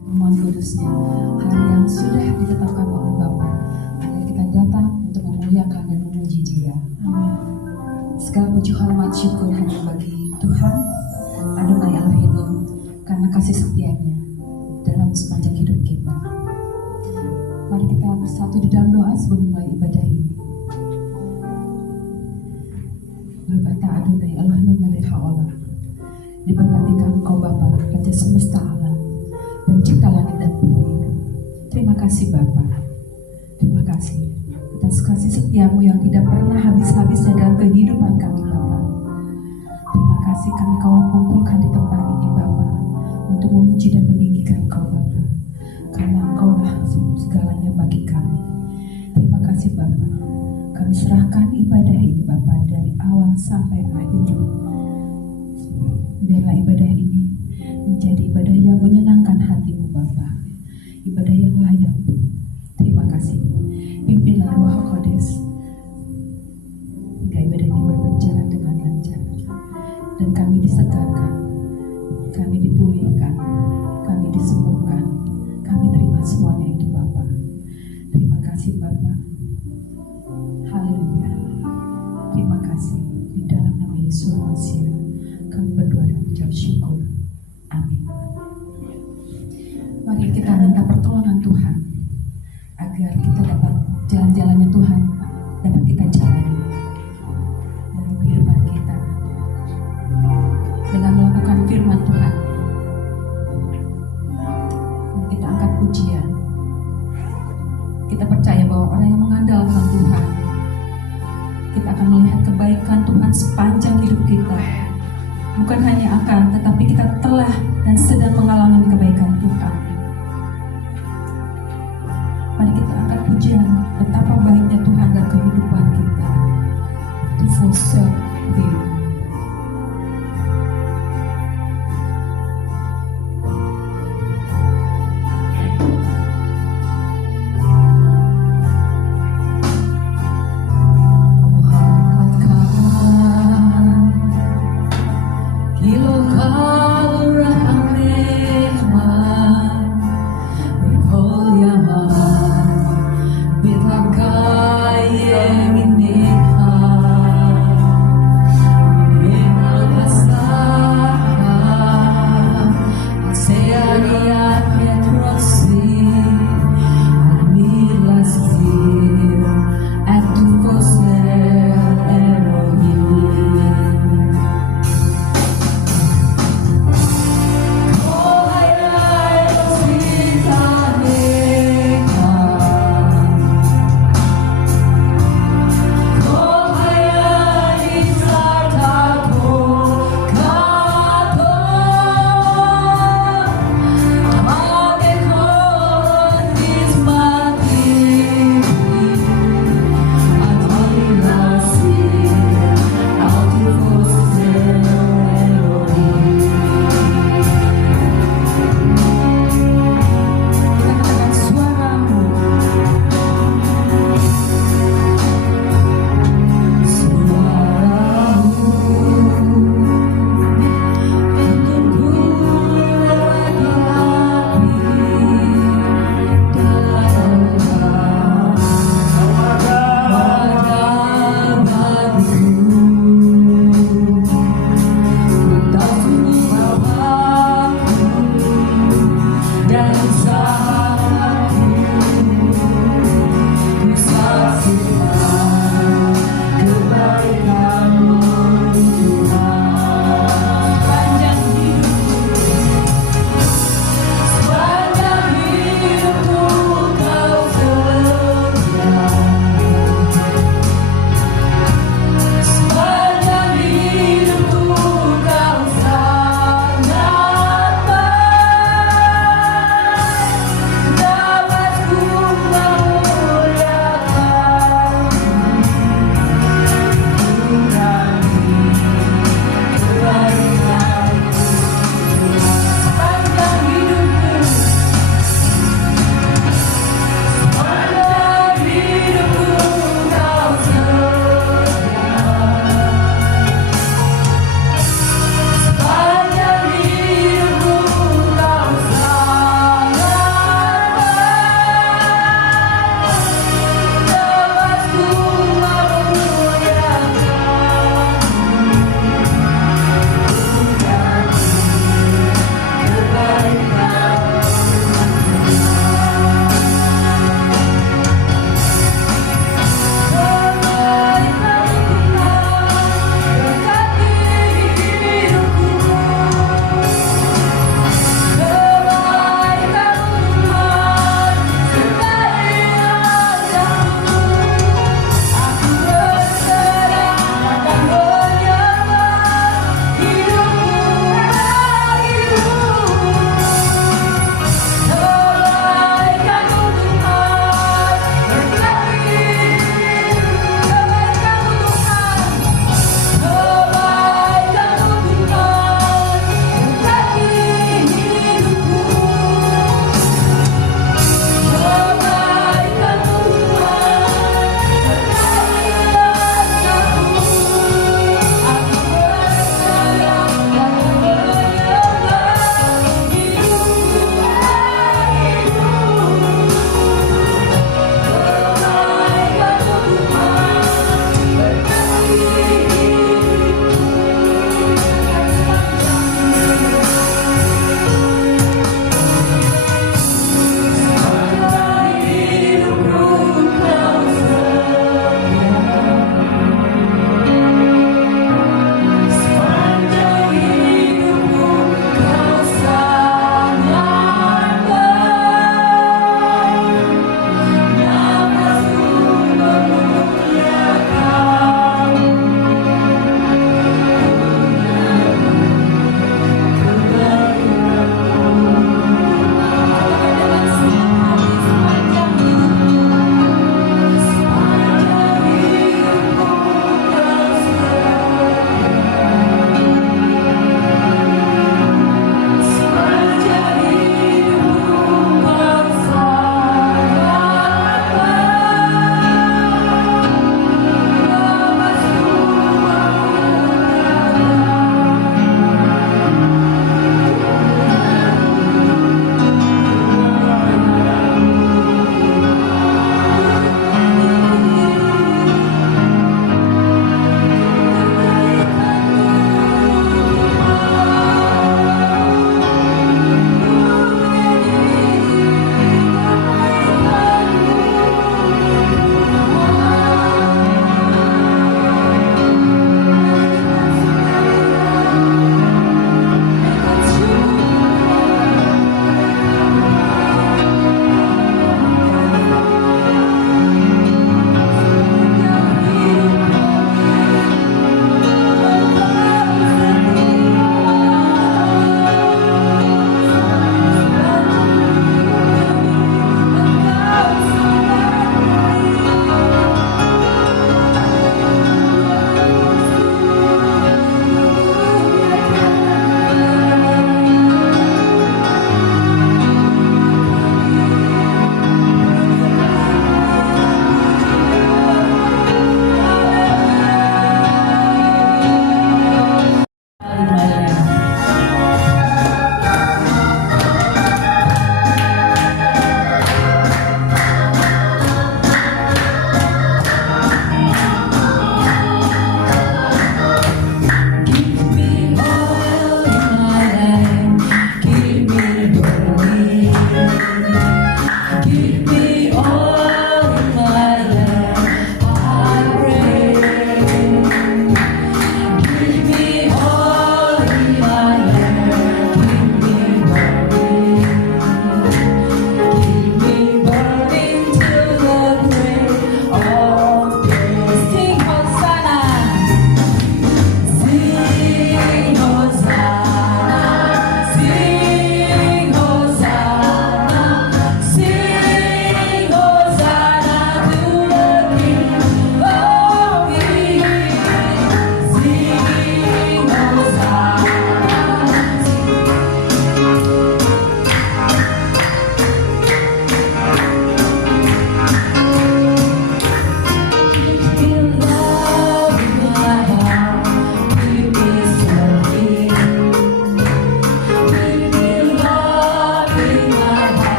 pertemuan kudusnya, hari yang sudah ditetapkan oleh Bapa, agar kita datang untuk memuliakan dan memuji Dia. Segala puji hormat syukur hanya bagi Tuhan Adonai Elohim karena kasih setianya dalam sepanjang hidup kita. Mari kita bersatu di dalam doa sebelum mulai ibadah ini. Berkata Adonai Elohim melech haolam, diberkatikan Engkau Bapa, Raja semesta alam, pencipta langit dan bumi. Terima kasih Bapa, terima kasih atas kasih setiamu yang tidak pernah habis-habisnya dalam kehidupan kami Bapa. Terima kasih kami Kau kumpulkan di tempat ini Bapa, untuk memuji dan meninggikan Kau Bapa, karena Engkau lah segalanya bagi kami. Terima kasih Bapa, kami serahkan ibadah ini Bapa dari awal sampai akhir. Biarlah ibadah ini menjadi ibadah yang menyenangkan hatimu Bapa, ibadah yang layak. Terima kasih. Pimpinlah Ruach Kodes hingga ibadah ini berjalan dengan lancar, dan kami disegarkan, kami dipulihkan, kami disembuhkan, kami terima semuanya itu Bapa. Terima kasih Bapa. Haleluya. Terima kasih. Di dalam nama Yesus Mesir kami berdoa dan mengucap syukur. Amin. Mari kita minta pertolongan Tuhan agar kita dapat jalan-jalannya Tuhan dapat kita jalani dalam kehidupan kita dengan melakukan firman Tuhan. Kita angkat pujian. Kita percaya bahwa orang yang mengandalkan Tuhan, kita akan melihat kebaikan Tuhan sepanjang hidup kita. Bukan hanya akan, tetapi kita telah dan sedang mengalami kebaikan Tuhan. Mari kita angkat pujian betapa baiknya Tuhan dalam kehidupan kita. To forsake Him.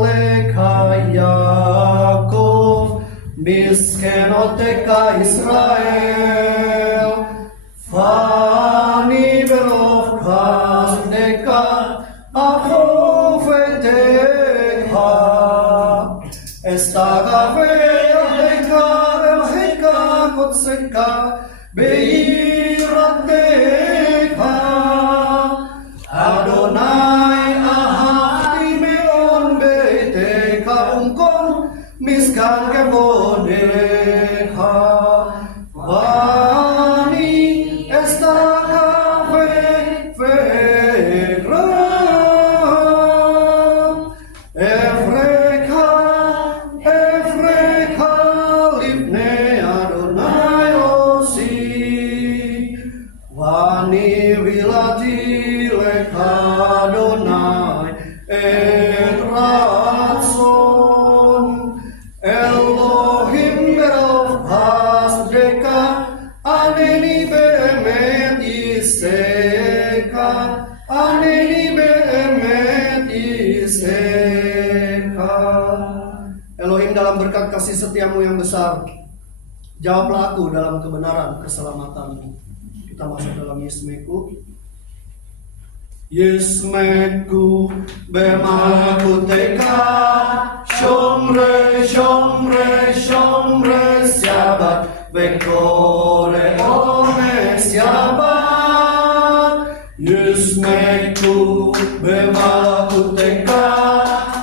Leka Yaakov, Miskenoteka Israel, Fani berov kasdeka, Afofeteha, Estagaveka, Elheka, Kotseka, Beirateka, Adonai ahati meon beteka ungkon, Miskan kevodeha, Vani estaka vegra, Evreka, Evreka, Livne Adonai osi, Vani vilati leka Adonai et ratson, Elohim berov hasdeka, Aneni beemet iseka, Aneni beemet iseka. Elohim, dalam berkat kasih setiamu yang besar, jawablah aku dalam kebenaran keselamatanmu. Kita masuk dalam Yismeku. Yismeku bemalakuteka, Shomre, Shomre, Shomre, Syabat, Bekore, One, Syabat. Yismeku bemalakuteka,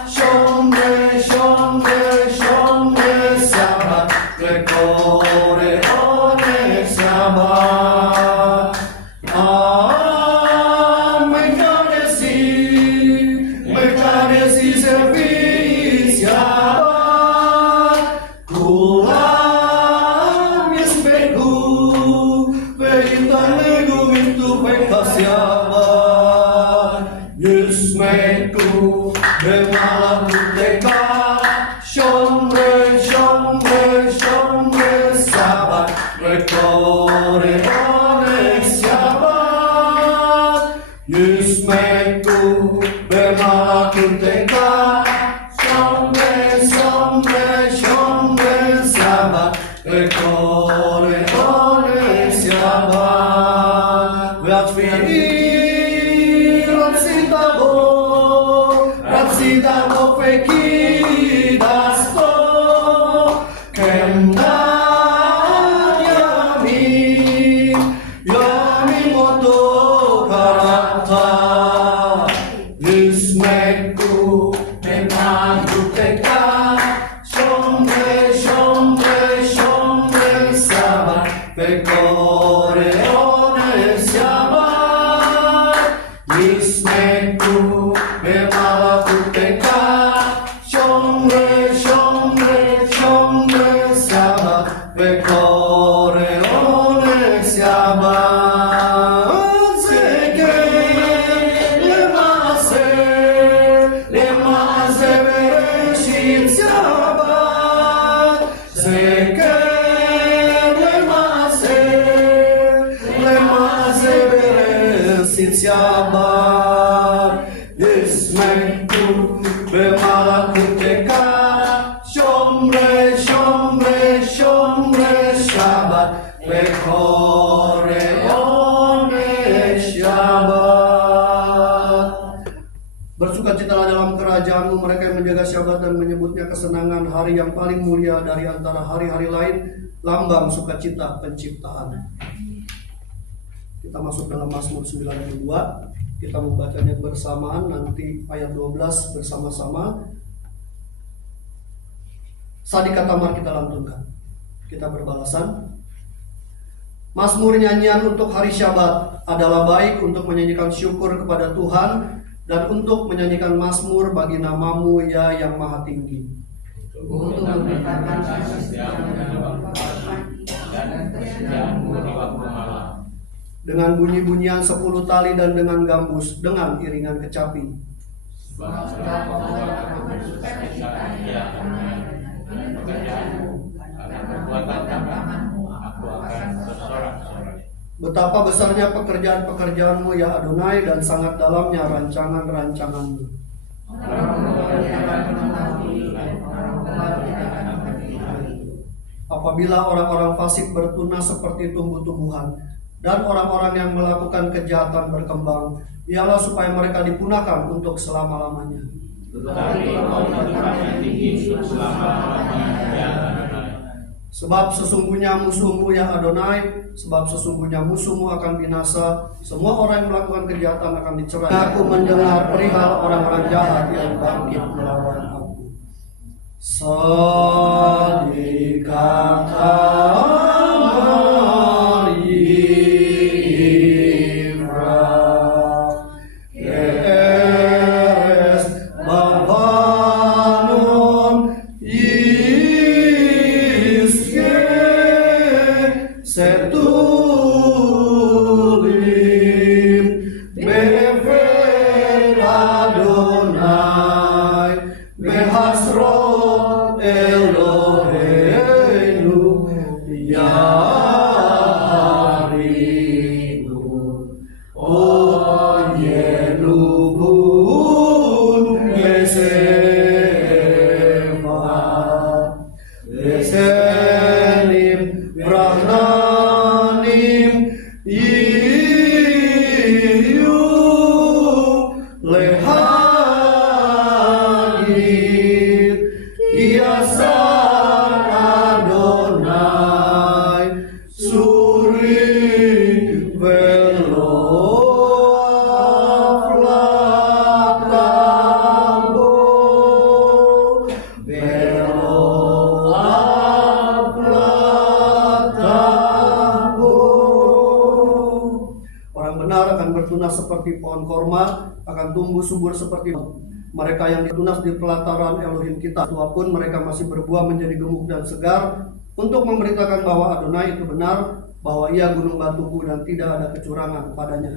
Shomre, Shomre, Shomre, Syabat, Bekore, One, Syabat. Mekanesi servis Syabat, Kulam Yismeku, Veitanegu mintu pekas Syabat. Yismeku bemalakuteka, Shomre, Shomre, Shomre, Syabat, Rekore, One, Syabat. Yismeku bemalakuteka, Shomre, Shomre, Shomre, Syabat, Rekore, One, Syabat. Ve'atzvini Ratzitabo Fekidasto, Kemdan Yami Moto Karata. Yismeku bemalakuteka, Shomre, Shomre, Shomre, Syabat, Bekore, One, Syabat. Yismeku bemalakuteka, Shomre, Shomre, Shomre, Syabat, Bekore, One, Syabat. Lemase bereshit Syabat, Zeker lemase bereshit Syabat. Yismeku bemalakuteka, Shomre, Shomre, Shomre, Syabat, Bekore, One, Syabat. Bersukacitalah dalam kerajaanmu mereka yang menjaga Syabat dan menyebutnya kesenangan, hari yang paling mulia dari antara hari-hari lain, lambang sukacita penciptaan. Kita masuk dalam Mazmur 92. Kita membacanya bersamaan, nanti ayat 12 bersama-sama. Sadik Katamar kita lantunkan. Kita berbalasan. Mazmur nyanyian untuk hari Syabat adalah baik untuk menyanyikan syukur kepada Tuhan dan untuk menyanyikan mazmur bagi namamu ya yang maha tinggi. Untuk memberitakan kasih setiamu dan kesetiaanmu di waktu malam. Dengan bunyi-bunyian 10 tali dan dengan gambus, dengan iringan kecapi. Sebab aku bersukacita ya dengan pekerjaanmu, karena perbuatan tanganmu aku akan bersorak-sorai. Betapa besarnya pekerjaan-pekerjaanmu ya Adonai, dan sangat dalamnya rancangan-rancanganmu. Orang akan mengetahui dan orang kuat tidak akan mengerti hal itu. Apabila orang-orang fasik bertunas seperti tumbuh-tumbuhan dan orang-orang yang melakukan kejahatan berkembang, ialah supaya mereka dipunahkan untuk selama-lamanya. Tetapi engkau Tuhan yang tinggi selama-lamanya, ya Adonai. Sebab sesungguhnya musuhmu ya Adonai, sebab sesungguhnya musuhmu akan binasa, semua orang yang melakukan kejahatan akan dicerai. Aku mendengar perihal orang-orang jahat yang bangkit melawan aku. Seperti pohon korma, akan tumbuh subur seperti mereka yang ditunas di pelataran Elohim kita. Tua pun mereka masih berbuah menjadi gemuk dan segar untuk memberitakan bahwa Adonai itu benar, bahwa ia gunung batuku dan tidak ada kecurangan padanya.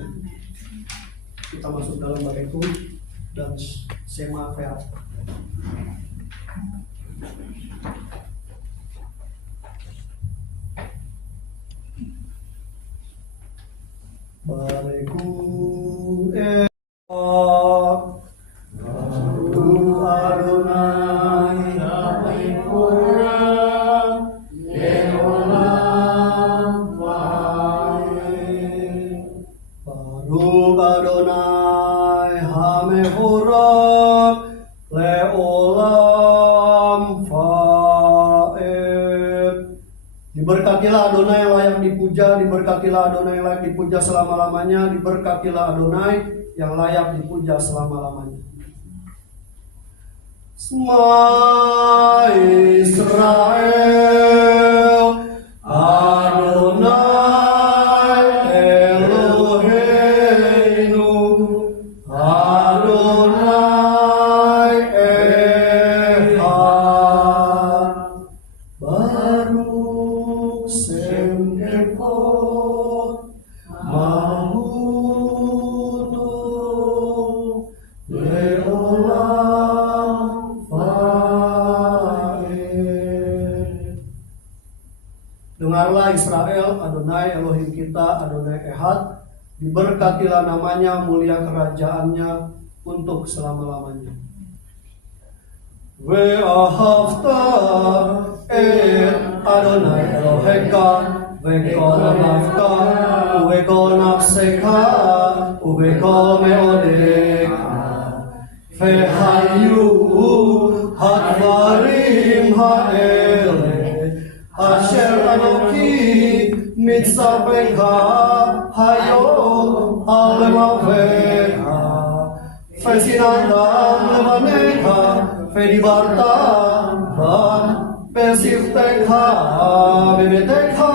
Kita masuk dalam Barekum dan Sema Feat. Bareku Baru Adonai Amipura Leolam Vae. Baru Adonai Amipura Leolam Vae. Diberkatilah Adonai yang layak dipuja, diberkatilah Adonai yang layak dipuja selama-lamanya, diberkatilah Adonai yang layak dipuja selama-lamanya. Shema Israel, Adonai Eloheinu, Adonai Echad. Baruch Shem Kevod Malkuto Leolam Vae. Dengarlah Israel, Adonai Elohim kita, Adonai Echad. Diberkatilah namanya, mulia kerajaannya untuk selama-lamanya. Ve'ahavta et Adonai Elohecha ve'kol nafka uve'kol nafsecha uve'kol meodecha ve'hayu hadvarim ha'ele asher anoki mitzaveka hayom al levavecha ve'sinadam levanecha ve'dibarta Pesiftecha, bebetecha,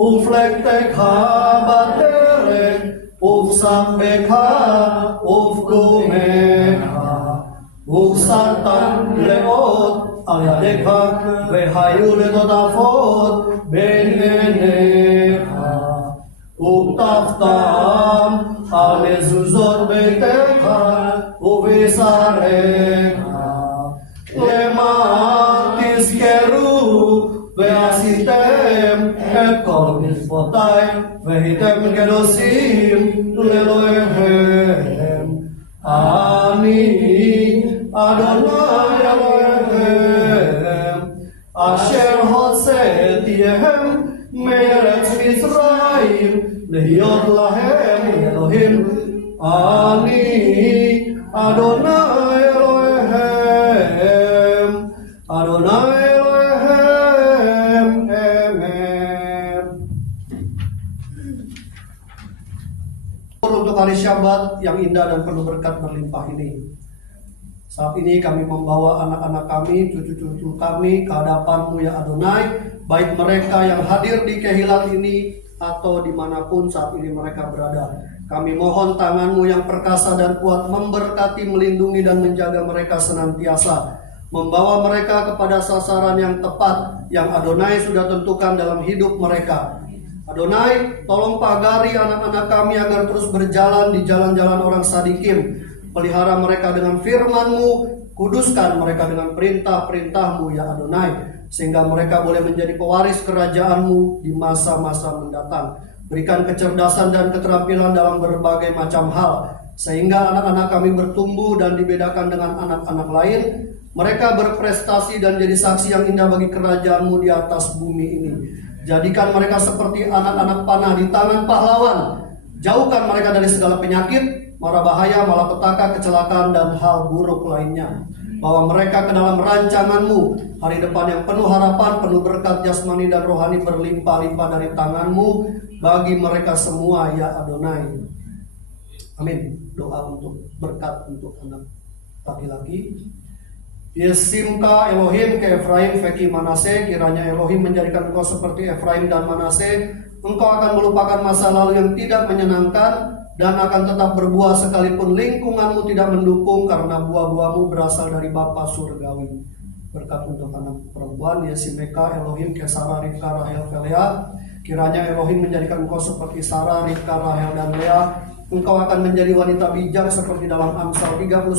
uflektecha, baterek, ufsakbecha, ufkumecha, ufsatan leot, ayadecha, vehayu ledodafot, benenecha, uktaftam, alezuzot betecha, uvisarecha, Tizkeru ve'asitem et kol mitzvotai vehitem kedosim lelohem. Ani Adonai Elohim, Asher Hotzetihem Meretz Mitzrayim, Lehiyot lahem Elohim, Ani Adonai Elohim, Adonai Elohim, Amen. Untuk hari Syabat yang indah dan penuh berkat berlimpah ini, saat ini kami membawa anak-anak kami, cucu-cucu kami ke hadapan-Mu ya Adonai, baik mereka yang hadir di Kehilat ini atau dimanapun saat ini mereka berada. Kami mohon tangan-Mu yang perkasa dan kuat memberkati, melindungi dan menjaga mereka senantiasa, membawa mereka kepada sasaran yang tepat yang Adonai sudah tentukan dalam hidup mereka. Adonai, tolong pagari anak-anak kami agar terus berjalan di jalan-jalan orang sadikim. Pelihara mereka dengan firman-Mu, kuduskan mereka dengan perintah-perintah-Mu ya Adonai, sehingga mereka boleh menjadi pewaris kerajaan-Mu di masa-masa mendatang. Berikan kecerdasan dan keterampilan dalam berbagai macam hal, sehingga anak-anak kami bertumbuh dan dibedakan dengan anak-anak lain. Mereka berprestasi dan jadi saksi yang indah bagi kerajaan-Mu di atas bumi ini. Jadikan mereka seperti anak-anak panah di tangan pahlawan. Jauhkan mereka dari segala penyakit, mara bahaya, malapetaka, kecelakaan, dan hal buruk lainnya. Bawa mereka ke dalam rancangan-Mu, hari depan yang penuh harapan, penuh berkat jasmani dan rohani berlimpah-limpah dari tangan-Mu bagi mereka semua ya Adonai. Amin. Doa untuk berkat untuk anak laki-laki. Yesimka Elohim ke Efraim Veki Manase, kiranya Elohim menjadikan engkau seperti Efraim dan Manase. Engkau akan melupakan masa lalu yang tidak menyenangkan dan akan tetap berbuah sekalipun lingkunganmu tidak mendukung, karena buah-buahmu berasal dari Bapa Surgawi. Berkat untuk anak perempuan Yesimeka Elohim ke Sarah, Rivka, Rahel, Lea. Kiranya Elohim menjadikan engkau seperti Sarah, Rivka, Rahel, dan Lea. Engkau akan menjadi wanita bijak seperti dalam Amsal 31,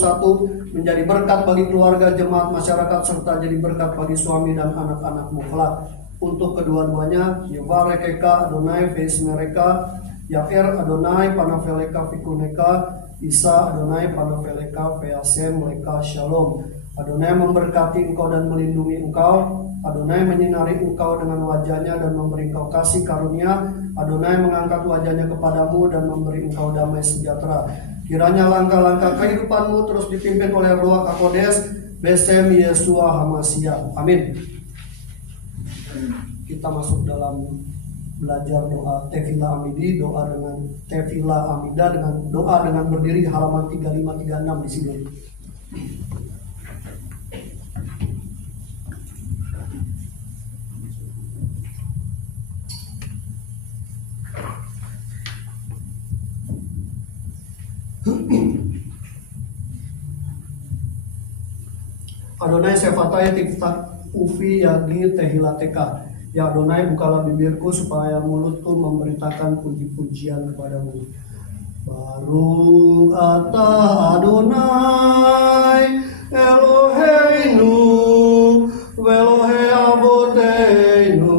menjadi berkat bagi keluarga, jemaat, masyarakat, serta jadi berkat bagi suami dan anak-anakmu kelak. Untuk kedua-duanya, Yevarekeka Adonai Veis mereka, Yair Adonai Panaveleka Fikuneka, Isa Adonai Panaveleka Veasem mereka Shalom. Adonai memberkati engkau dan melindungi engkau. Adonai menyinari engkau dengan wajahnya dan memberi engkau kasih karunia. Adonai mengangkat wajahnya kepadamu dan memberi engkau damai sejahtera. Kiranya langkah-langkah kehidupanmu terus dipimpin oleh Ruach HaKodes, Besem Yeshua HaMashiach. Amin. Kita masuk dalam belajar doa Tefillah Amidi, doa dengan Tefillah Amida, dengan doa dengan berdiri di halaman 3536 di sini. Adonai Sefatai Tiftak Ufi Yagi Tehilateka. Ya Adonai, bukalah bibirku supaya mulutku memberitakan puji-pujian kepadamu. Baruch atah Adonai Eloheinu Velohe Avoteinu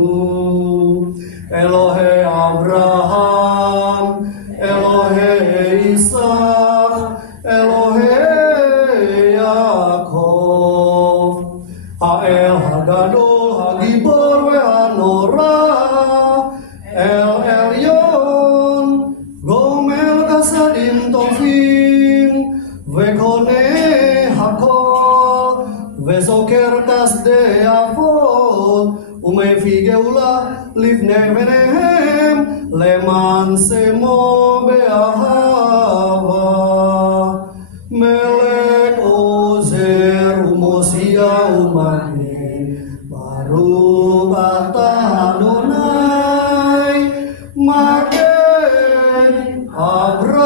Elohe Abraham Elohe Ishak Elohe Yaakov Ha'el Hagadol Hagibor Ve'anora El Elyon Gomel Kasadim Tovim Vekone Hakol Vezoker Kasde Avod Umefi Geula Livne Venehem Leman Semo Be'ahava Melek Ozer Umosia Umane Baruch atah Adonai Magen Abraham.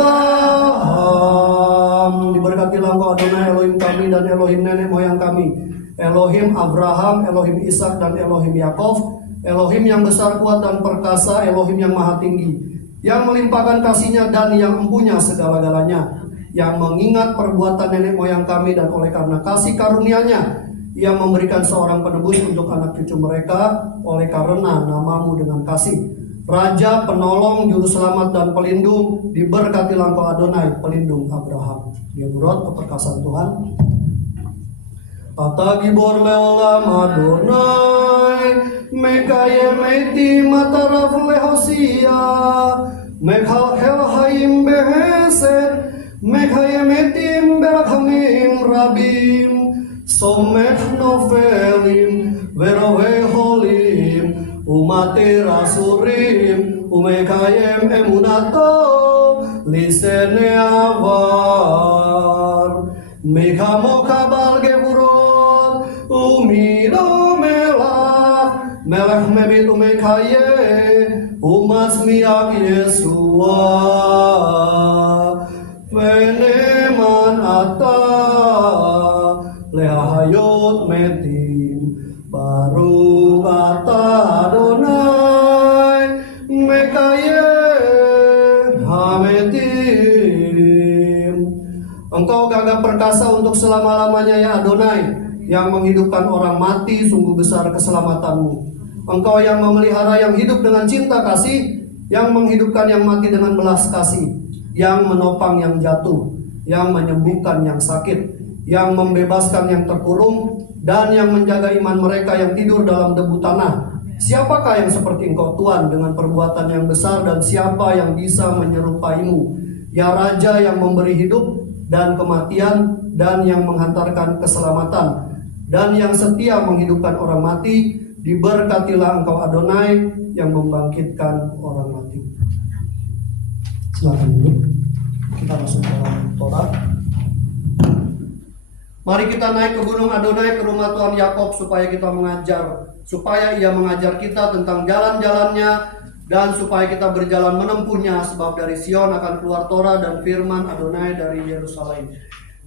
Diberkatilah engkau Adonai Elohim kami dan Elohim nenek moyang kami, Elohim Abraham, Elohim Ishak dan Elohim Yakov, Elohim yang besar kuat dan perkasa, Elohim yang maha tinggi, yang melimpahkan kasih-Nya dan yang empunya segala-galanya, yang mengingat perbuatan nenek moyang kami, dan oleh karena kasih karunia-Nya yang memberikan seorang penebus untuk anak cucu mereka, oleh karena nama-Mu dengan kasih. Raja, penolong, juru selamat dan pelindung, diberkatilah engkau Adonai, pelindung Abraham. Geburot, keperkasaan Tuhan. Ata gibor leolam Adonai, mekaye meti mataraf lehosia, mekhal hel haim beheset, mekhaye metim berachamim rabim, somech nofelim, verohe holim, umate rasurim, umekayem emunato, lisene avar, mekamo kabal gevurot, umido melach, melech mebit umekaye, umasmiak Yesua, veneman ata, lehayot metim, baru ata Adonai, mekaye hametim. Engkau gagah perkasa untuk selama-lamanya ya Adonai, yang menghidupkan orang mati, sungguh besar keselamatanmu. Engkau yang memelihara yang hidup dengan cinta kasih, yang menghidupkan yang mati dengan belas kasih, yang menopang yang jatuh, yang menyembuhkan yang sakit, yang membebaskan yang terkurung, dan yang menjaga iman mereka yang tidur dalam debu tanah. Siapakah yang seperti Engkau Tuhan dengan perbuatan yang besar, dan siapa yang bisa menyerupaimu? Ya Raja yang memberi hidup dan kematian, dan yang menghantarkan keselamatan, dan yang setia menghidupkan orang mati, diberkatilah Engkau Adonai yang membangkitkan orang mati. Silakan duduk. Kita masuk dalam Torah. Mari kita naik ke gunung Adonai, ke rumah Tuhan Yakob, supaya ia mengajar kita tentang jalan-jalannya, dan supaya kita berjalan menempuhnya, sebab dari Sion akan keluar Torah dan firman Adonai dari Yerusalem.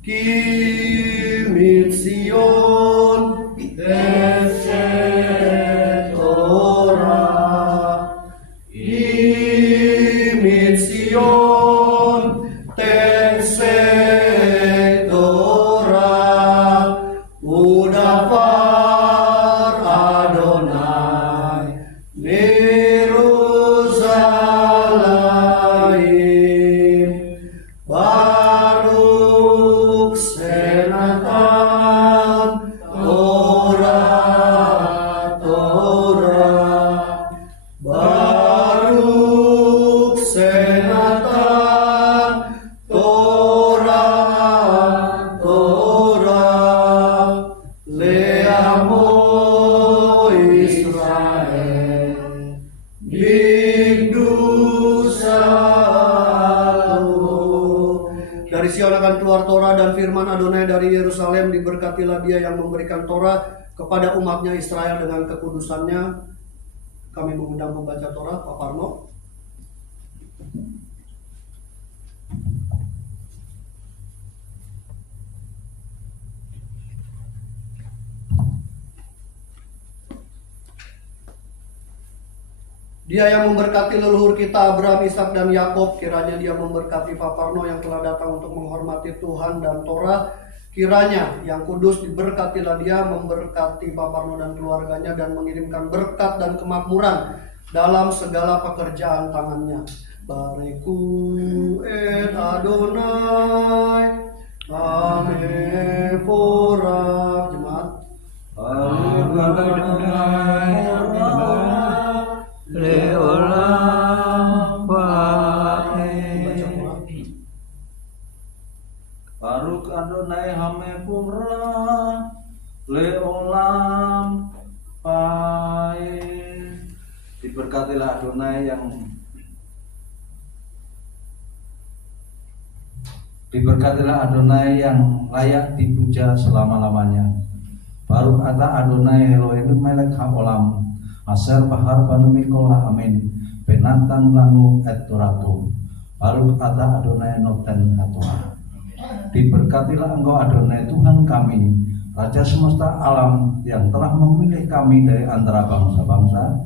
Kimit Sion Teset Torah, Kimit Sion Teset Torah, Udapar Adonai Yerusalem, Baruch Senatan Torah, Torah, Baruch Senatan Torah, Torah, Leamo Israel, Bigdusalo. Dari Sion akan keluar Torah dan firman Adonai dari Yerusalem. Diberkatilah dia yang memberikan Torah kepada umatnya Israel dengan kekudusannya. Kami mengundang membaca Torah, Pak Parno. Dia yang memberkati leluhur kita Abraham, Ishak dan Yakob, kiranya dia memberkati Pak Parno yang telah datang untuk menghormati Tuhan dan Torah. Kiranya yang kudus diberkatilah dia, memberkati Pak Parno dan keluarganya, dan mengirimkan berkat dan kemakmuran dalam segala pekerjaan tangannya. Bariku et Adonai, Ameforah. Jemaat, Leolam Bae. Baruch Adonai Hamepura Leolam Bae. Diberkatilah Adonai yang layak dipuja selama-lamanya. Baruch ata Adonai Eloheinu melech haolam, Aser bahar banu mikola amin, penatan lanu et toratu. Baruch ata Adonai noten hatorah. Diberkatilah Engkau Adonai Tuhan kami, Raja semesta alam, yang telah memilih kami dari antara bangsa-bangsa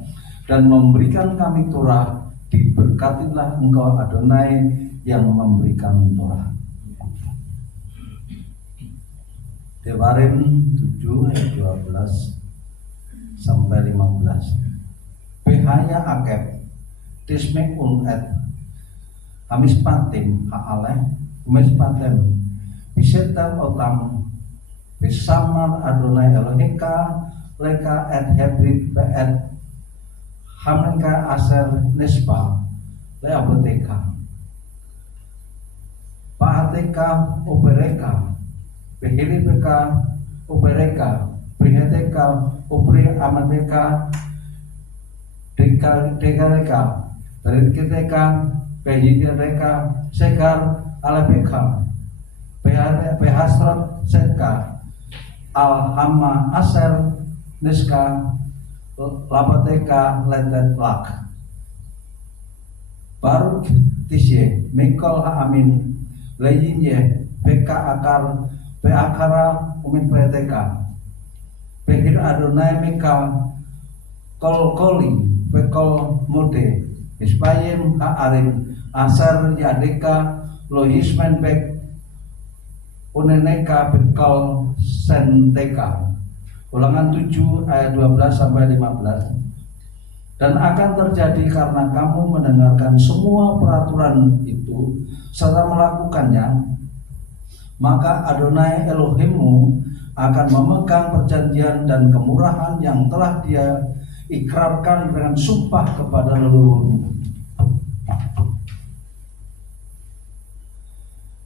dan memberikan kami Torah. Diberkatilah Engkau Adonai yang memberikan Torah. Devarim 7 ayat 12 sampai 15. Behaya akep tismek unet Hamis patim ha'aleh umes patem Bisetan otam Bisamar Adonai Eloheka leka et hebrit beet hamenka aser nespa lea beteka paateka opereka behilibeka opereka priheteka opri amateka dekareka beritkiteka behidreka sekar alapeka behasrat seka alhamma aser niska labateka letet lak Baruk tisye mikol haamin leyinye peka akar pe akara umin peteka pehir Adonai mika kol koli pekol mode ispayem haarim asar yadeka lohismen bek uneneka bekal senteka. Ulangan 7 ayat 12 sampai 15. Dan akan terjadi karena kamu mendengarkan semua peraturan itu serta melakukannya, maka Adonai Elohimmu akan memegang perjanjian dan kemurahan yang telah Dia ikrarkan dengan sumpah kepada leluhurmu.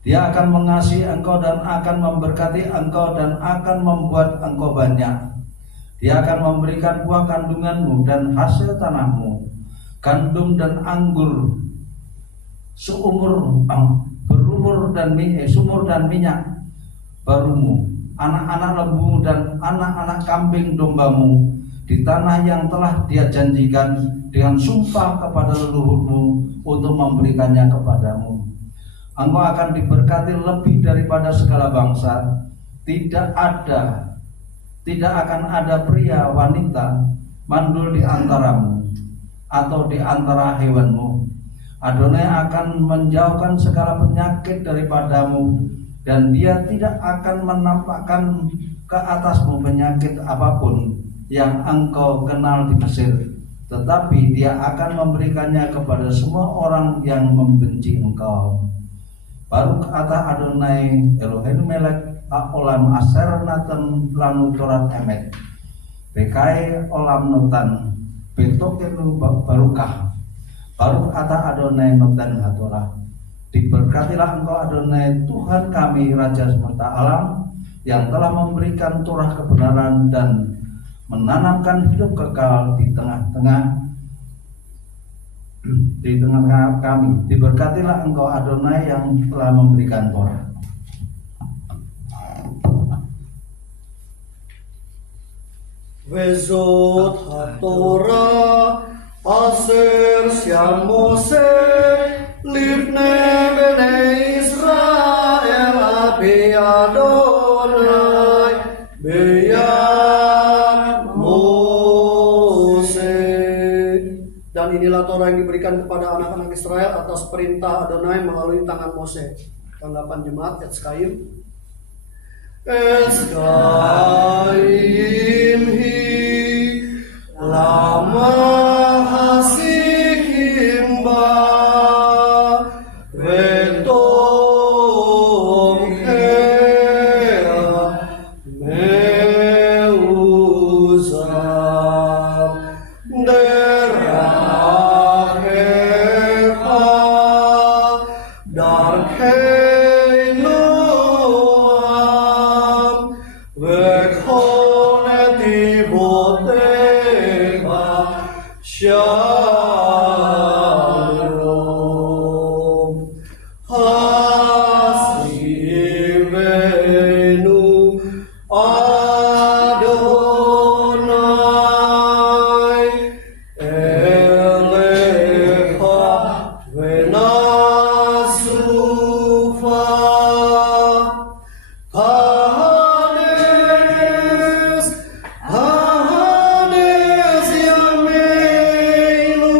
Dia akan mengasihi engkau dan akan memberkati engkau dan akan membuat engkau banyak. Dia akan memberikan buah kandunganmu dan hasil tanahmu, gandum dan anggur, sumur dan minyak barumu, anak-anak lembu dan anak-anak kambing dombamu di tanah yang telah Dia janjikan dengan sumpah kepada leluhurmu untuk memberikannya kepadamu. Engkau akan diberkati lebih daripada segala bangsa. Tidak akan ada pria wanita mandul di antaramu atau di antara hewanmu. Adonai akan menjauhkan segala penyakit daripadamu, dan Dia tidak akan menampakkan ke atasmu penyakit apapun yang engkau kenal di Mesir, tetapi Dia akan memberikannya kepada semua orang yang membenci engkau. Baruk ata Adonai Elohim melek olam aser naten lanu torat emet bekai olam notan betokenu barukah. Baruk ata Adonai notan hatorah. Diberkatilah engkau Adonai Tuhan kami Raja semesta alam, yang telah memberikan Torah kebenaran dan menanamkan hidup kekal di tengah-tengah kami. Diberkatilah engkau Adonai yang telah memberikan Torah. Vezot haTorah aser syam Mose lifne bnei Israel api Adonai beyad Mose. Dan inilah Torah yang diberikan kepada anak-anak Israel atas perintah Adonai melalui tangan Mose. Tanggapan jemaat Etskayim. Etskayim hi lama hasihim ba vetom hea meuzah Shalom Hasivenu Adonai Elecha Venasufa Hades Yameinu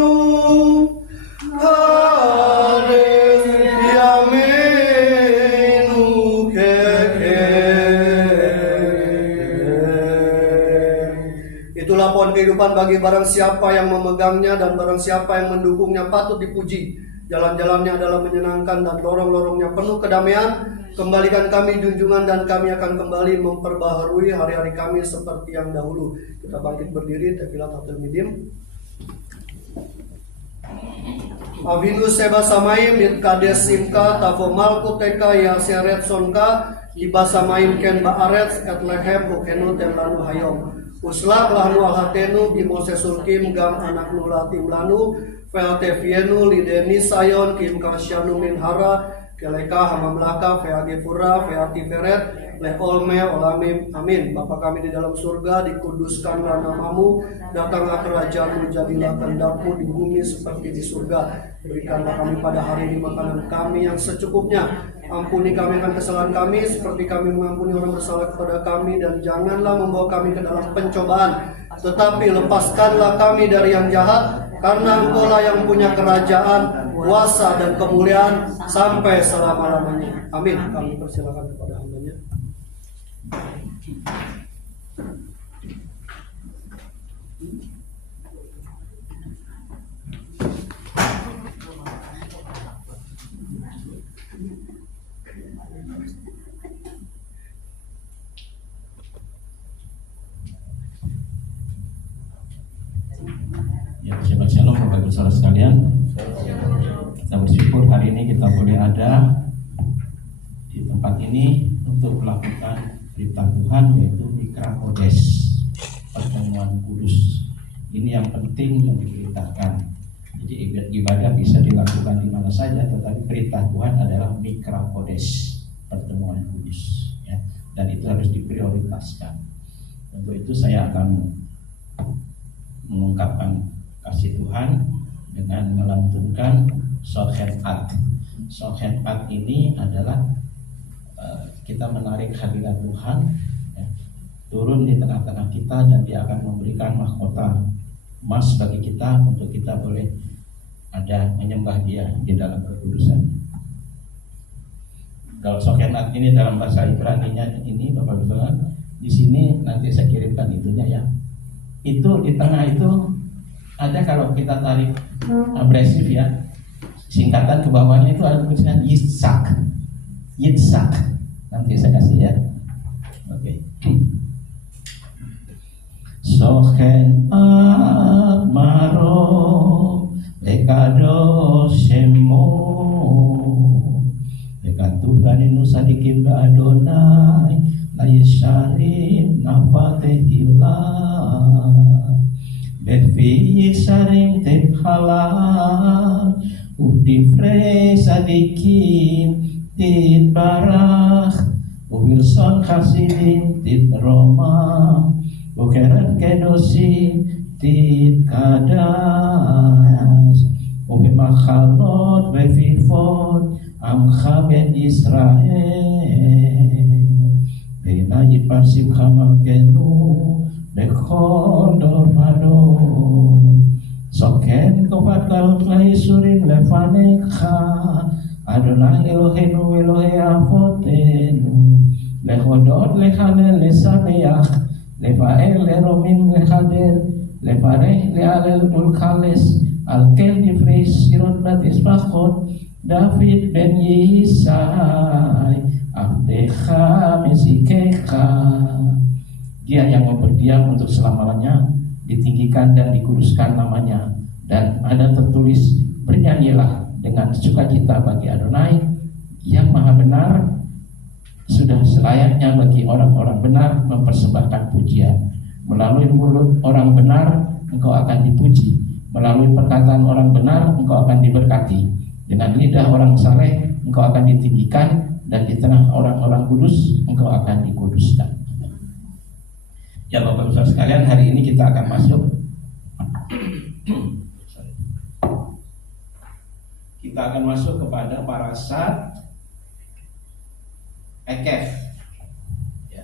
Itulah pohon kehidupan bagi barang siapa yang memegangnya, dan barang siapa yang mendukungnya patut dipuji. Jalan-jalannya adalah menyenangkan dan lorong-lorongnya penuh kedamaian. Kembalikan kami junjungan dan kami akan kembali memperbaharui hari-hari kami seperti yang dahulu. Kita bangkit berdiri, Tefilat Hatil Midim. Avinu Seba Samaim Mit Kades Simka Tafo Malku Teka Yaseret Sonka Iba Samaim Ken Baaretz Et Lehem Ukenu Temlanu Hayom Uslak Lahnu Alhatenu Imose Sulkim Gam Anak Nulatim Lanu Veltevienu Lideni Sayon Kim Kasyanu Minhara Keleka Hamamlaka Veagi Pura Veati Feret Leolme Olamim Amin. Bapa kami di dalam surga, dikuduskanlah namamu, datanglah kerajaanmu, jadilah kehendakmu di bumi seperti di surga. Berikanlah kami pada hari ini makanan kami yang secukupnya. Ampuni kami akan kesalahan kami seperti kami mengampuni orang bersalah kepada kami, dan janganlah membawa kami ke dalam pencobaan, tetapi lepaskanlah kami dari yang jahat, karena Engkaulah yang punya kerajaan, kuasa dan kemuliaan sampai selama-lamanya. Amin. Kami persilakan kepada hambanya. Ya, shalom shalom Bapak Ibu Saudara sekalian. Kita bersyukur hari ini kita boleh ada di tempat ini untuk melakukan berita Tuhan, yaitu Mikra Kodes, pertemuan kudus. Ini yang penting yang diberitakan. Jadi ibadah bisa dilakukan di mana saja, tetapi perintah Tuhan adalah Mikra Kodes, pertemuan kudus. Ya. Dan itu harus diprioritaskan. Untuk itu saya akan mengungkapkan kasih Tuhan dengan melantunkan Sokhet-At. Sokhet-At ini adalah kita menarik hadirat Tuhan ya, turun di tengah-tengah kita, dan Dia akan memberikan mahkota emas bagi kita untuk kita boleh ada menyembah Dia di dalam kekudusan. Kalau Sokhet-At ini dalam bahasa Ibrani-nya ini Bapak Ibu, di sini nanti saya kirimkan itunya ya. Itu di tengah itu ada, kalau kita tarik abrasif ya, singkatan ke bawahnya itu ada tulisan Yitzhak. Yitzhak. Nanti saya kasih ya. Oke. Sochen Maro Lekado Shemo Lekatuhani Nusa Dikibba Adonai Layisharim Nafatehila Befi Sarim Tephala Udifre Sadikim Tit Barach Wilson Khasidim Tit Roma Bukeret Kedosi Tit Kadas Ubimachalot Befifot Amcha Ben Israel Bina Yiparsim Hamakenu Bekol Dormadon Soken Kopat Laut Laisurim Lefanecha Adonai Eloheinu Elohe Avotenu Lechodot Lechanel Lesameach Levael Leromim Lechader Levarech Lealel Ulkales Alkel Divrei Sirot Batis Bachot David Ben Yisai Abdecha Mesikecha. Dia yang mau berdiam untuk selama-lamanya, ditinggikan dan dikuduskan namanya. Dan ada tertulis, bernyanyilah dengan sukacita bagi Adonai yang maha benar. Sudah selayaknya bagi orang-orang benar mempersembahkan pujian. Melalui mulut orang benar engkau akan dipuji, melalui perkataan orang benar engkau akan diberkati. Dengan lidah orang saleh engkau akan ditinggikan, dan di tengah orang-orang kudus engkau akan dikuduskan. Ya Bapak Ibu sekalian, hari ini kita akan masuk kepada parasat Ekef. Ya.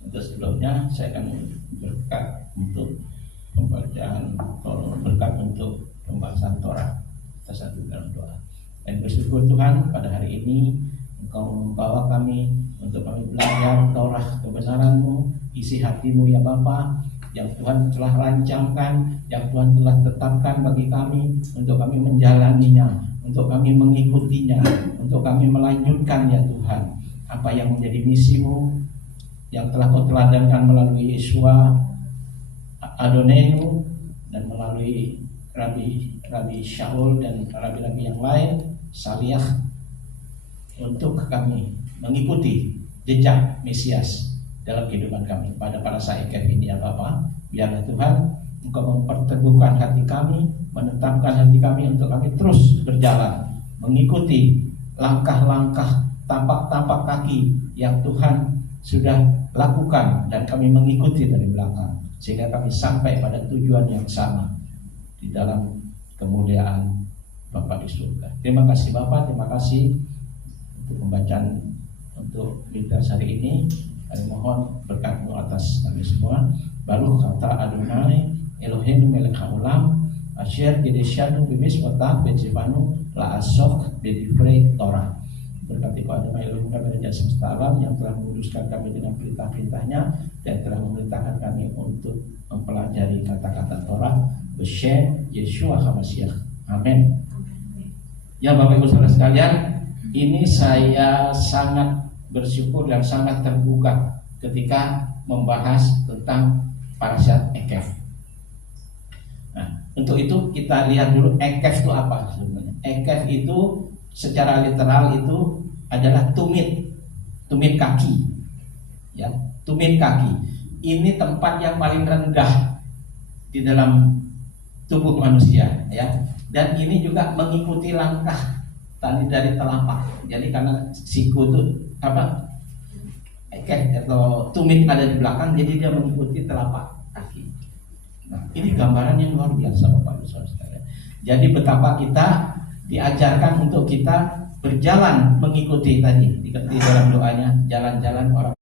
Untuk sebelumnya saya akan berkat untuk pembacaan atau berkat untuk pembahasan Torah. Kita satu dalam doa. Dan bersyukur Tuhan pada hari ini Engkau membawa kami untuk kami belajar Torah kebenaran-Mu, isi hati-Mu ya Bapa, yang Tuhan telah rancangkan, yang Tuhan telah tetapkan bagi kami untuk kami menjalaninya, untuk kami mengikutinya, untuk kami melanjutkan ya Tuhan apa yang menjadi misimu yang telah kau teladankan melalui Yesua Adonenu dan melalui Rabi Shaul dan rabi-rabi yang lain Saliah, untuk kami mengikuti jejak Mesias dalam kehidupan kami pada saat ini ya Bapa. Biarlah Tuhan Engkau memperteguhkan hati kami, menetapkan hati kami untuk kami terus berjalan mengikuti langkah-langkah, tapak-tapak kaki yang Tuhan sudah lakukan dan kami mengikuti dari belakang sehingga kami sampai pada tujuan yang sama di dalam kemuliaan Bapa di surga. Terima kasih Bapa, terima kasih untuk pembacaan untuk Mitra hari ini. Kami mohon berkat-Mu atas kami semua. Baru kata Adonai Eloheinu melech haolam asher kedeshanu b'mitzvotav v'tzivanu la'asok b'divrei Torah. Berkati Kau Adonai Elohim kami Raja semesta alam yang telah menguduskan kami dengan perintah-perintahnya dan telah memerintahkan kami untuk mempelajari kata-kata Torah B'Shem Yeshua HaMashiach. Amin. Ya Bapak Ibu Saudara sekalian, ini saya sangat bersyukur dan sangat terbuka ketika membahas tentang parashat Ekef. Nah, untuk itu kita lihat dulu Ekef itu apa sebenarnya. Ekef itu secara literal itu adalah tumit kaki. Ya, tumit kaki. Ini tempat yang paling rendah di dalam tubuh manusia, ya. Dan ini juga mengikuti langkah tadi dari telapak. Jadi karena siku itu atau tumit ada di belakang, jadi dia mengikuti telapak kaki. Nah, ini gambaran yang luar biasa Bapak Ibu Saudara. Jadi betapa kita diajarkan untuk kita berjalan mengikuti tadi di dalam doanya, jalan-jalan orang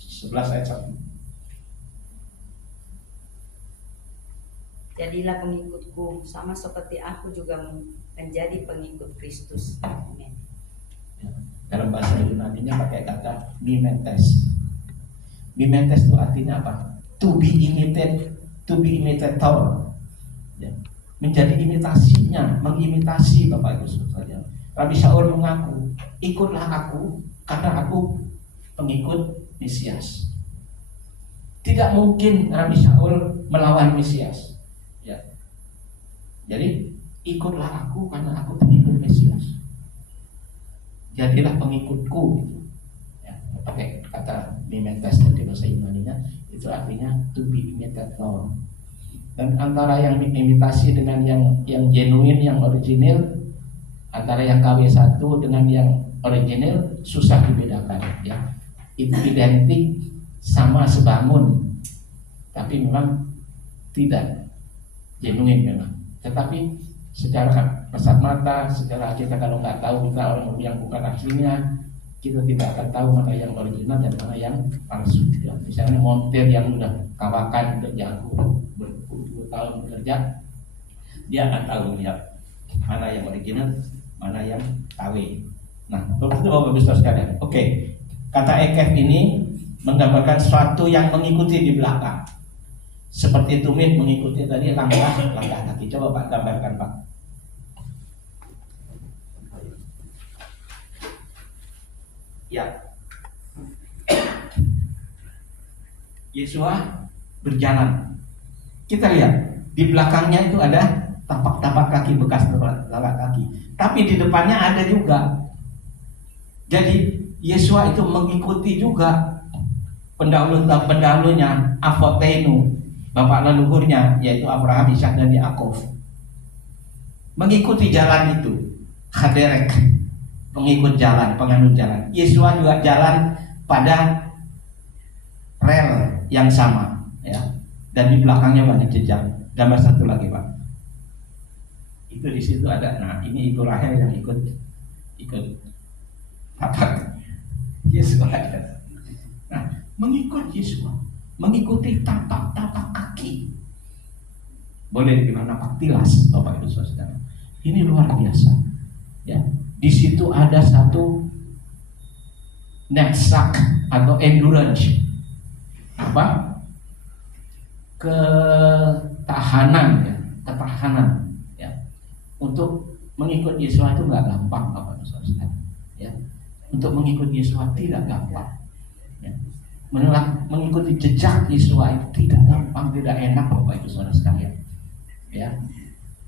11 ayat 1. Jadilah pengikutku sama seperti aku juga menjadi pengikut Kristus. Amin. Dalam bahasa Yunani-nya pakai kata mimetes. Mimetes itu artinya apa? To be imitated, to be imitator. Ya. Menjadi imitasinya, mengimitasi Bapak Ibu Saudara. Rabi Shaul mengaku, ikutlah aku karena aku pengikut Mesias. Tidak mungkin Rabi Shaul melawan Mesias. Ya. Jadi ikutlah aku karena aku pengikut Mesias. Jadilah pengikutku. Ya, pakai kata mimetes dari bahasa Yunani-nya itu artinya to be imitator. Dan antara yang diimitasi dengan yang genuine, yang original, antara yang KW1 dengan yang original susah dibedakan, ya. Itu identik, sama sebangun, tapi memang tidak genuine memang. Tetapi secara kasat mata, secara kita kalau nggak tahu kita orang yang bukan aslinya, kita tidak akan tahu mana yang original dan mana yang palsu. Ya. Misalnya montir yang udah kawakan kerja aku berpuluh tahun bekerja, dia akan tahu lihat mana yang original, mana yang KW. Nah, begitu Bapak Ibu sekalian. Oke, kata Ekef ini menggambarkan sesuatu yang mengikuti di belakang. Seperti tumit mengikuti tadi langkah kaki. Coba Pak gambarkan Pak. Ya. Yesua berjalan. Kita lihat di belakangnya itu ada tapak-tapak kaki, bekas tapak kaki. Tapi di depannya ada juga. Jadi Yesua itu mengikuti juga pendahulunya Avotenu, bapak leluhurnya, yaitu Abraham, Ishak dan Yakov. Mengikuti jalan itu, Haderek, pengikut jalan, penganut jalan. Yesua juga jalan pada rel yang sama, ya. Dan di belakangnya banyak jejak. Gambar satu lagi Pak. Itu di situ ada. Nah, ini Ibu Rahel yang ikut tapak Yesua. Nah, mengikut Yesua, mengikuti tapak-tapak kaki. Boleh dibilang napak tilas, Bapak Ibu Saudara. Ini luar biasa. Ya, di situ ada satu netsak atau endurance. Apa? Ketahanan, ya, ketahanan, ya, untuk mengikut Yesus itu nggak gampang, Bapak Ibu Saudara. Ya, untuk mengikut Yesus tidak gampang. Ya. Mengikuti jejak Yesus itu tidak gampang, tidak enak, Bapak Ibu Saudara sekalian. Ya,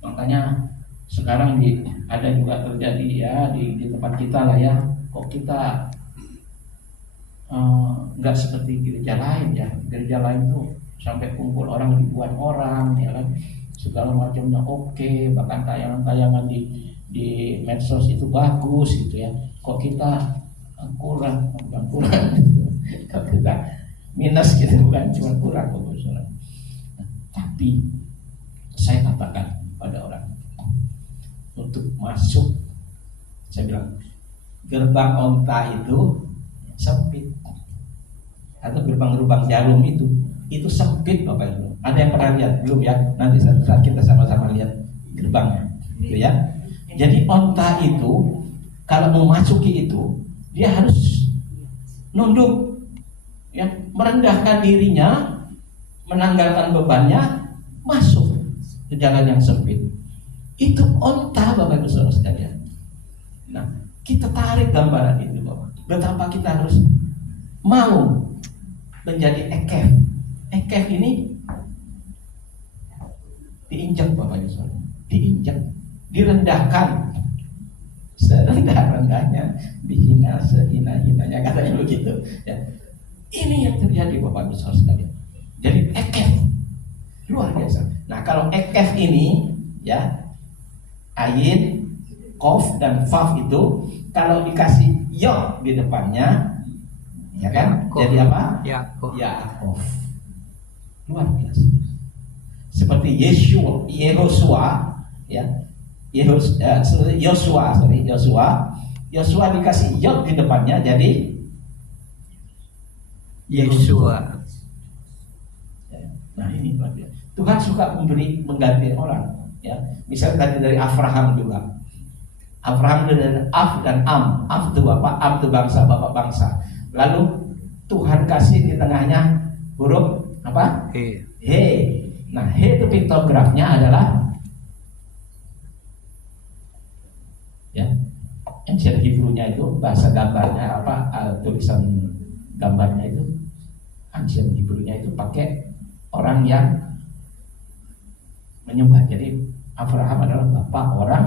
makanya sekarang ada juga terjadi ya di tempat kita lah ya, kok kita nggak seperti gereja lain ya. Gereja lain tuh sampai kumpul orang ribuan orang ya kan, segala macamnya oke, bahkan tayangan-tayangan di medsos itu bagus gitu ya. Kok kita kurang gitu. Kok kita minus gitu, bukan cuma kurang kok. Nah, tapi saya katakan pada orang untuk masuk, saya bilang gerbang onta itu sempit, atau gerbang jarum itu sempit, Bapak Ibu. Ada yang pernah lihat belum ya? Nanti saat kita sama-sama lihat gerbangnya, gitu ya. Jadi onta itu kalau mau masuki itu dia harus nunduk, ya, merendahkan dirinya, menanggalkan bebannya, masuk ke jalan yang sempit. Itu onta, Bapak Ibu Saudara sekalian. Nah, kita tarik gambaran itu, Bapak. Betapa kita harus mau menjadi ekef. Ekef ini diinjak, Bapak Ibu Saudara. Diinjak, direndahkan serendah-rendahnya, dihina sehina-hinanya, katanya begitu ya. Ini yang terjadi, Bapak Ibu Saudara sekalian. Jadi ekef luar biasa. Nah, kalau ekef ini ya, ayin, kof dan faf itu kalau dikasih yod di depannya, ya kan? Jadi apa? Yaakov. Luar biasa. Seperti Yehosua, ya. Yosua dikasih yod di depannya jadi Yeshua. Nah, ini luar biasa. Tuhan suka mengganti orang, ya. Misalnya tadi dari Abraham juga. Abraham dari Af dan Am. Af itu bapak, Am itu bangsa, bapak bangsa. Lalu Tuhan kasih di tengahnya huruf apa? He. Nah, he itu piktografnya adalah ya, ancient Hebrew-nya itu, bahasa gambarnya apa, tulisan gambarnya itu ancient Hebrew-nya itu pakai orang yang menyembah. Jadi Abraham adalah bapak orang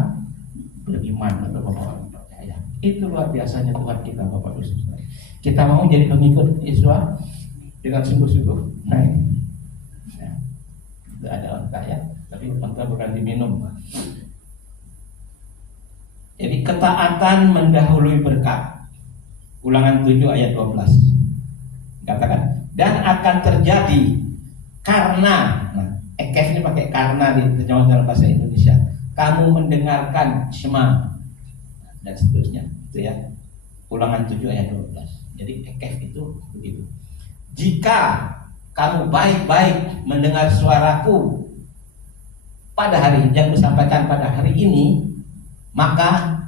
beriman atau bapak orang percaya. Itu luar biasanya Tuhan kita, Bapak Ibu. Kita mau jadi pengikut Yesus dengan sungguh-sungguh. Nah, tidak ada onta ya, tapi onta bukan diminum. Jadi ketaatan mendahului berkat. Ulangan 7 ayat 12. Katakan, dan akan terjadi karena, nah, ekef ini pakai karena di terjemahan dalam bahasa Indonesia. Kamu mendengarkan Shema dan seterusnya, itu ya. Ulangan 7 ayat 12. Jadi ekef itu begitu. Jika kamu baik-baik mendengar suaraku pada hari yang kusampaikan pada hari ini, maka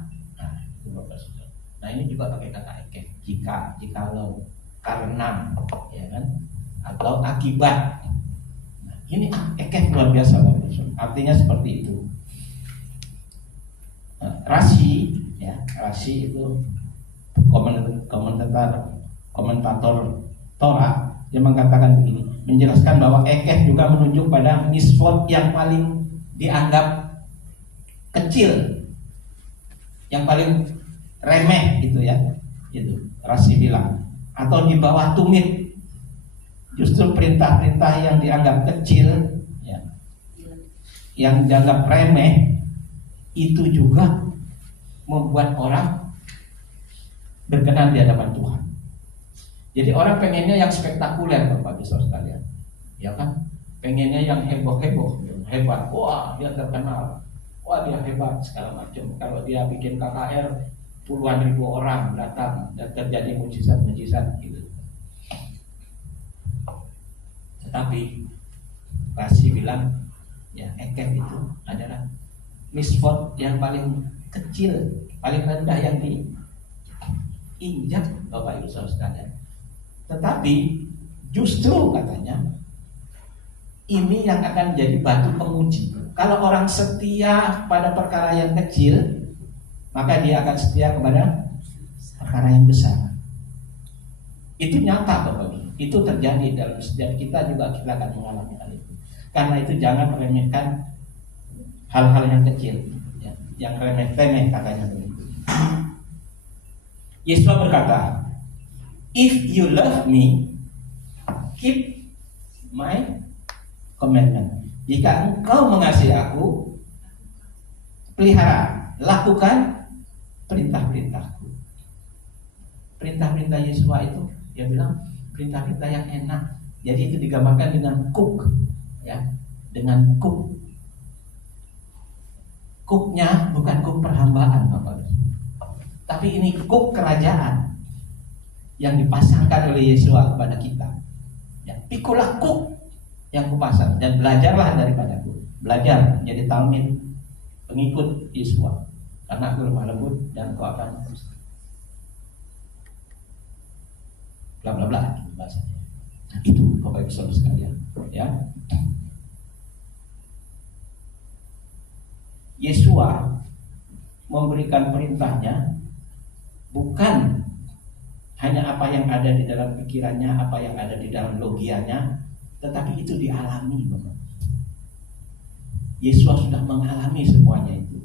nah ini juga pakai kata ekef. Jikalau, karena, ya kan, atau akibat. Nah, ini ekef luar biasa, artinya seperti itu. Rashi, ya, Rashi itu komentator Torah, dia mengatakan begini, menjelaskan bahwa ekef juga menunjuk pada misfot yang paling dianggap kecil, yang paling remeh gitu ya, itu Rashi bilang, atau di bawah tumit. Justru perintah-perintah yang dianggap kecil, ya, yang dianggap remeh, itu juga membuat orang berkenan di hadapan Tuhan. Jadi orang pengennya yang spektakuler, Bapak Ibu sekalian, ya kan? Pengennya yang heboh-heboh, hebat. Wah, dia terkenal. Wah, dia hebat segala macam. Kalau dia bikin KKR, puluhan ribu orang datang dan terjadi mujizat-mujizat gitu. Tetapi Rashi bilang, ya, ekef itu adalah misfot yang paling kecil, paling rendah yang diinjak, Bapak Ibu sekalian. Tetapi justru katanya Ini yang akan jadi batu penguji. Kalau orang setia pada perkara yang kecil, maka dia akan setia kepada perkara yang besar. Itu nyata Bapak. Itu terjadi dalam sejarah kita juga, kita akan mengalami hal itu. Karena itu jangan meremehkan hal-hal yang kecil, ya, yang remeh-temeh katanya begitu. Yesus berkata, "If you love me, keep my commandment." Jika engkau mengasihi aku, pelihara, lakukan perintah-perintahku. Perintah-perintah Yesus itu, dia bilang perintah-perintah yang enak. Jadi itu digambarkan dengan cook, ya, dengan cook. Cooknya bukan cook perhambaan, Bapak. Tapi ini cook kerajaan yang dipasangkan oleh Yesus kepada kita. Ya, pikulah cook yang kupasang dan belajarlah daripadaku. Belajar menjadi talmid, pengikut Yesus. Karena aku lemah lembut dan kau akan bla bla bla bahasanya. Nah, itu Bapak Ibu Saudara sekalian, ya. Yesua memberikan perintahnya bukan hanya apa yang ada di dalam pikirannya, apa yang ada di dalam logianya, tetapi itu dialami, Bapak. Yesus sudah mengalami semuanya itu.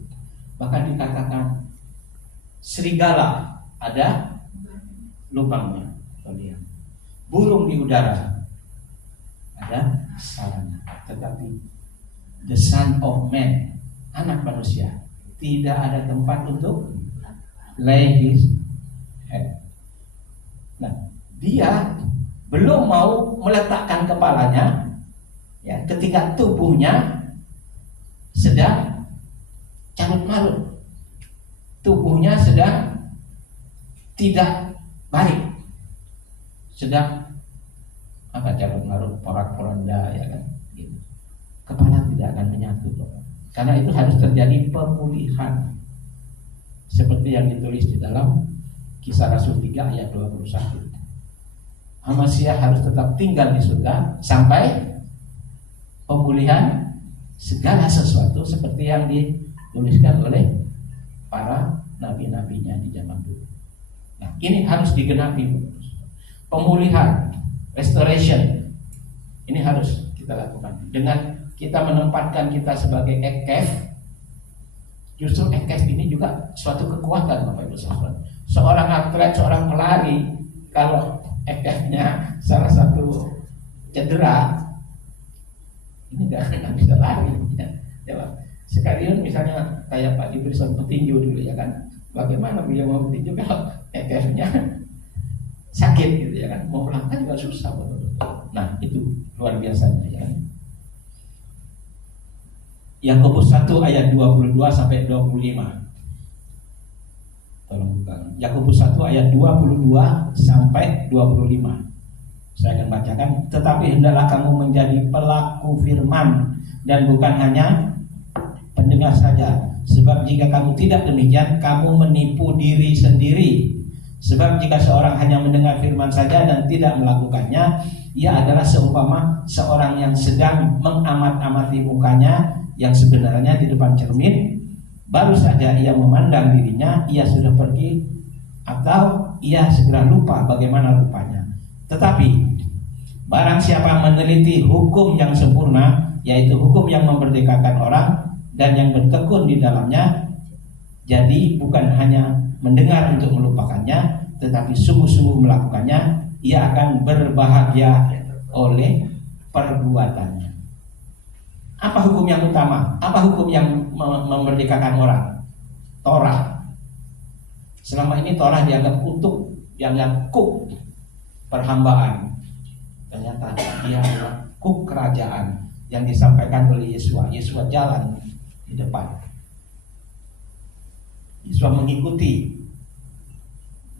Bahkan dikatakan serigala ada lubangnya, lihat. Burung di udara ada sarangnya, tetapi the Son of Man, anak manusia, tidak ada tempat untuk lay his head. Nah, dia belum mau meletakkan kepalanya, ya, ketika tubuhnya sedang carut marut, tubuhnya sedang tidak baik, sedang apa, carut marut, porak-poranda, ya kan, gitu. Kepala tidak akan menyatu, Bapak. Karena itu harus terjadi pemulihan, seperti yang ditulis di dalam Kisah Rasul 3 ayat 21. Amasya harus tetap tinggal di surga sampai pemulihan segala sesuatu seperti yang dituliskan oleh para nabi-nabinya di zaman dulu. Nah, ini harus digenapi. Pemulihan, restoration, ini harus kita lakukan. Dengan kita menempatkan kita sebagai ekef, justru ekef ini juga suatu kekuatan, Bapak Ibu Saudara. Seorang atlet, seorang pelari, kalau ekefnya salah satu cedera, ini nggak bisa lari, ya Pak. Sekalian misalnya kayak Pak Ibrison petinju dulu, ya kan, bagaimana beliau mau petinju kalau ekefnya sakit gitu, ya kan, mau melangkah juga susah, betul. Nah, itu luar biasanya, ya kan. Yakobus 1 ayat 22 sampai 25. Tolong buka. Yakobus 1 ayat 22 sampai 25. Saya akan bacakan. Tetapi hendaklah kamu menjadi pelaku firman dan bukan hanya pendengar saja. Sebab jika kamu tidak demikian, kamu menipu diri sendiri. Sebab jika seorang hanya mendengar firman saja dan tidak melakukannya, ia adalah seumpama seorang yang sedang mengamat-amati mukanya yang sebenarnya di depan cermin. Baru saja ia memandang dirinya, ia sudah pergi atau ia segera lupa bagaimana rupanya. Tetapi barang siapa meneliti hukum yang sempurna, yaitu hukum yang memerdekakan orang dan yang bertekun di dalamnya, jadi bukan hanya mendengar untuk melupakannya, tetapi sungguh-sungguh melakukannya, ia akan berbahagia oleh perbuatannya. Apa hukum yang utama? Apa hukum yang memerdekakan orang? Torah. Selama ini Torah dianggap kutuk, dianggap kuk perhambaan. Ternyata dia adalah kuk kerajaan yang disampaikan oleh Yesua. Yesua jalan di depan. Yesua mengikuti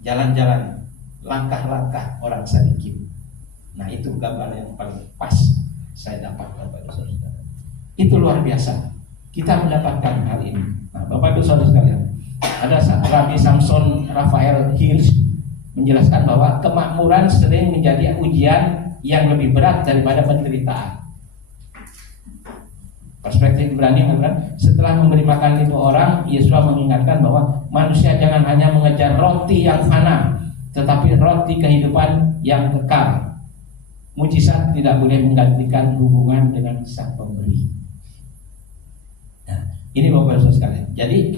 jalan-jalan, langkah-langkah orang sedikit. Nah, itu gambar yang paling pas saya dapat, Bapak Ibu Saudara. Itu luar biasa. Kita mendapatkan hal ini. Nah, Bapak Ibu Saudara sekalian, ada Rabbi Samson Raphael Hirsch menjelaskan bahwa kemakmuran sering menjadi ujian yang lebih berat daripada penderitaan. Perspektif Ibrani mengatakan setelah memberi makan 5 orang, Yesus mengingatkan bahwa manusia jangan hanya mengejar roti yang fana, tetapi roti kehidupan yang kekal. Mujizat tidak boleh menggantikan hubungan dengan Sang Pemberi. Nah, ini Bapak Ibu sekalian. Jadi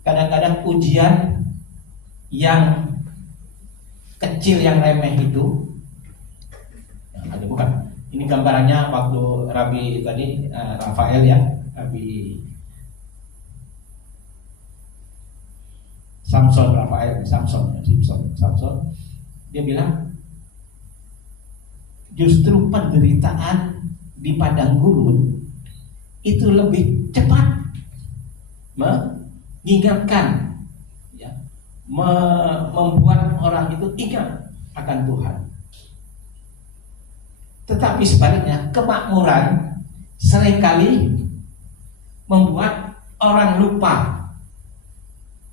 kadang-kadang ujian yang kecil, yang remeh itu, ada bukan? Ini gambarannya waktu Rabi tadi, Rafael ya, Rabi Samson, Samson, dia bilang justru penderitaan di padang gurun itu lebih cepat mengingatkan, ya, membuat orang itu ingat akan Tuhan. Tetapi sebaliknya, kemakmuran seringkali membuat orang lupa.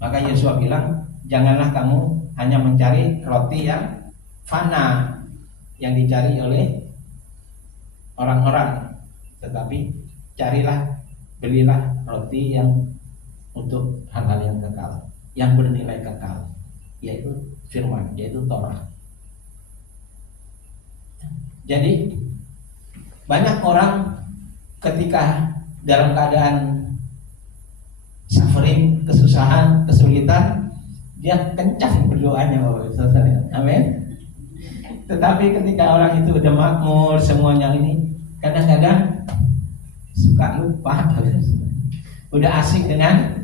Maka Yesus bilang, janganlah kamu hanya mencari roti yang fana, yang dicari oleh orang-orang, tetapi belilah roti yang untuk hal-hal yang kekal, yang bernilai kekal, yaitu firman, yaitu Torah. Jadi banyak orang ketika dalam keadaan suffering, kesusahan, kesulitan, dia kencang berdoanya, amin. Tetapi ketika orang itu udah makmur semuanya ini, kadang-kadang suka lupa, udah asik dengan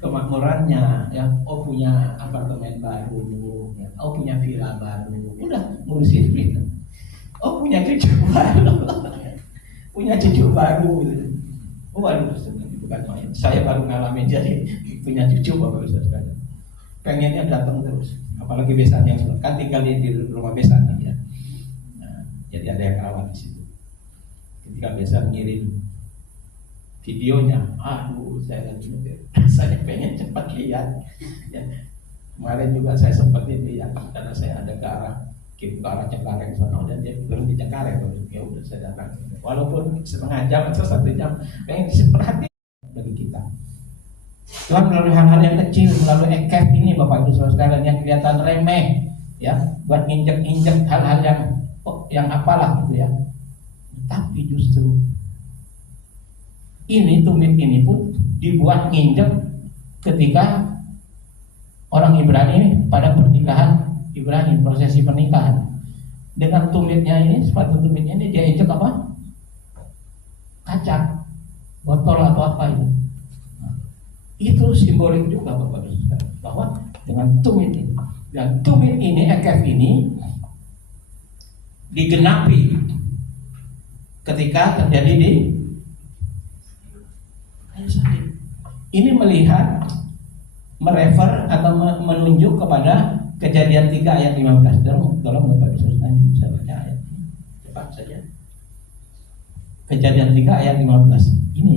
kemakmurannya, ya, punya apartemen baru, ya, punya villa baru, udah ngurusin itu. Punya cucu baru, gitu. Waduh, bukan main. Saya baru ngalamin jadi punya cucu Bapak Ibu sekalian. Pengennya datang terus, apalagi besan yang kan tinggal di rumah besan ya. Nah, jadi ada yang rawat di situ. Ketika besan ngirim videonya, saya pengen cepat lihat. Ya. Kemarin juga saya sempat lihat karena saya ada ke arah Cengkareng sana, dan dia belum di Cengkareng, ya udah saya datang. Walaupun setengah jam atau 1 jam, pengen diperhatikan bagi kita. Tuhan melalui hal-hal yang kecil, melalui ekef ini Bapak Ibu Saudara sekalian yang kelihatan remeh, ya, buat injek-injek hal-hal yang apalah gitu ya. Tapi justru tumit ini pun dibuat nginjek ketika orang Ibrani pada pernikahan Ibrani, prosesi pernikahan. Dengan tumitnya ini, sepatu tumitnya ini dia injek apa? Kaca, botol atau apa itu. Nah, itu simbolik juga Bapak Ibu, bahwa dengan tumit ini, dan tumit ini, ekef ini digenapi ketika terjadi di kayu salib. Ini merefer atau menunjuk kepada Kejadian 3 ayat 15. Tolong Bapak Ibu bisa baca ayat ini. Cepat saja. Kejadian 3 ayat 15. Ini.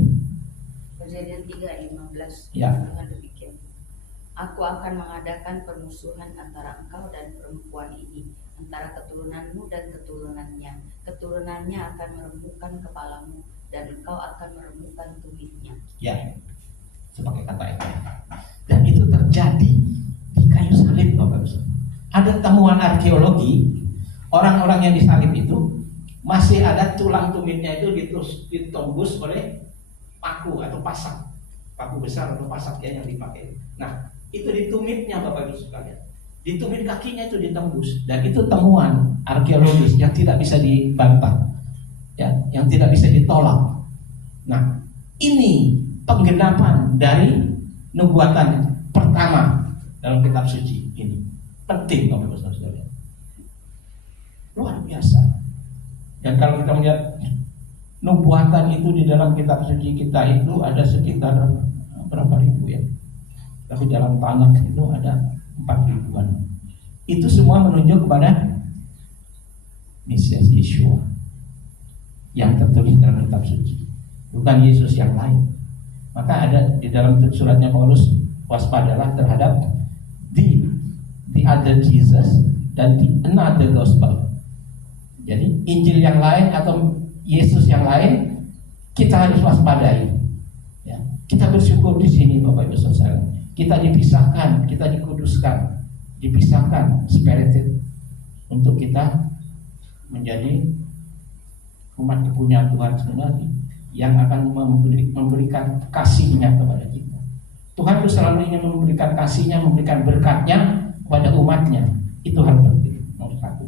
Kejadian 3 ayat 15. Ya. Demikian. Aku akan mengadakan permusuhan antara engkau dan perempuan ini, antara keturunanmu dan keturunannya. Keturunannya akan meremukkan kepalamu, dan engkau akan meremukkan tumitnya. Ya. Sebagai kata itu. Dan itu terjadi di kayu salib Bapak Ibu. Ada temuan arkeologi, orang-orang yang disalib itu masih ada tulang tumitnya itu ditembus oleh paku atau pasak, paku besar atau pasak ya yang dipakai. Nah, itu di tumitnya Bapak Ibu sekalian. Di tumit kakinya itu ditembus, dan itu temuan arkeologis yang tidak bisa dibantah, ya, yang tidak bisa ditolak. Nah, ini penggenapan dari nubuatan pertama dalam kitab suci ini. Penting Bapak Ibu sekalian. Luar biasa. Dan kalau kita melihat nubuatan itu di dalam kitab suci kita itu ada sekitar berapa ribu ya. Tapi dalam tanah itu ada 4.000-an. Itu semua menunjuk kepada Mesias Yeshua yang tertulis dalam kitab suci, bukan Yesus yang lain. Maka ada di dalam suratnya Paulus, waspadalah terhadap the other Jesus dan the another gospel. Jadi Injil yang lain atau Yesus yang lain kita harus waspadai. Ya. Kita bersyukur di sini Bapak Ibu Saudara. Kita dipisahkan, kita dikuduskan, dipisahkan, spirited untuk kita menjadi umat kepunyaan Tuhan sebenarnya yang akan memberikan kasih-Nya kepada kita. Tuhan itu selalu ingin memberikan kasih-Nya, memberikan berkat-Nya kepada umat-Nya. Itu hal penting nomor satu.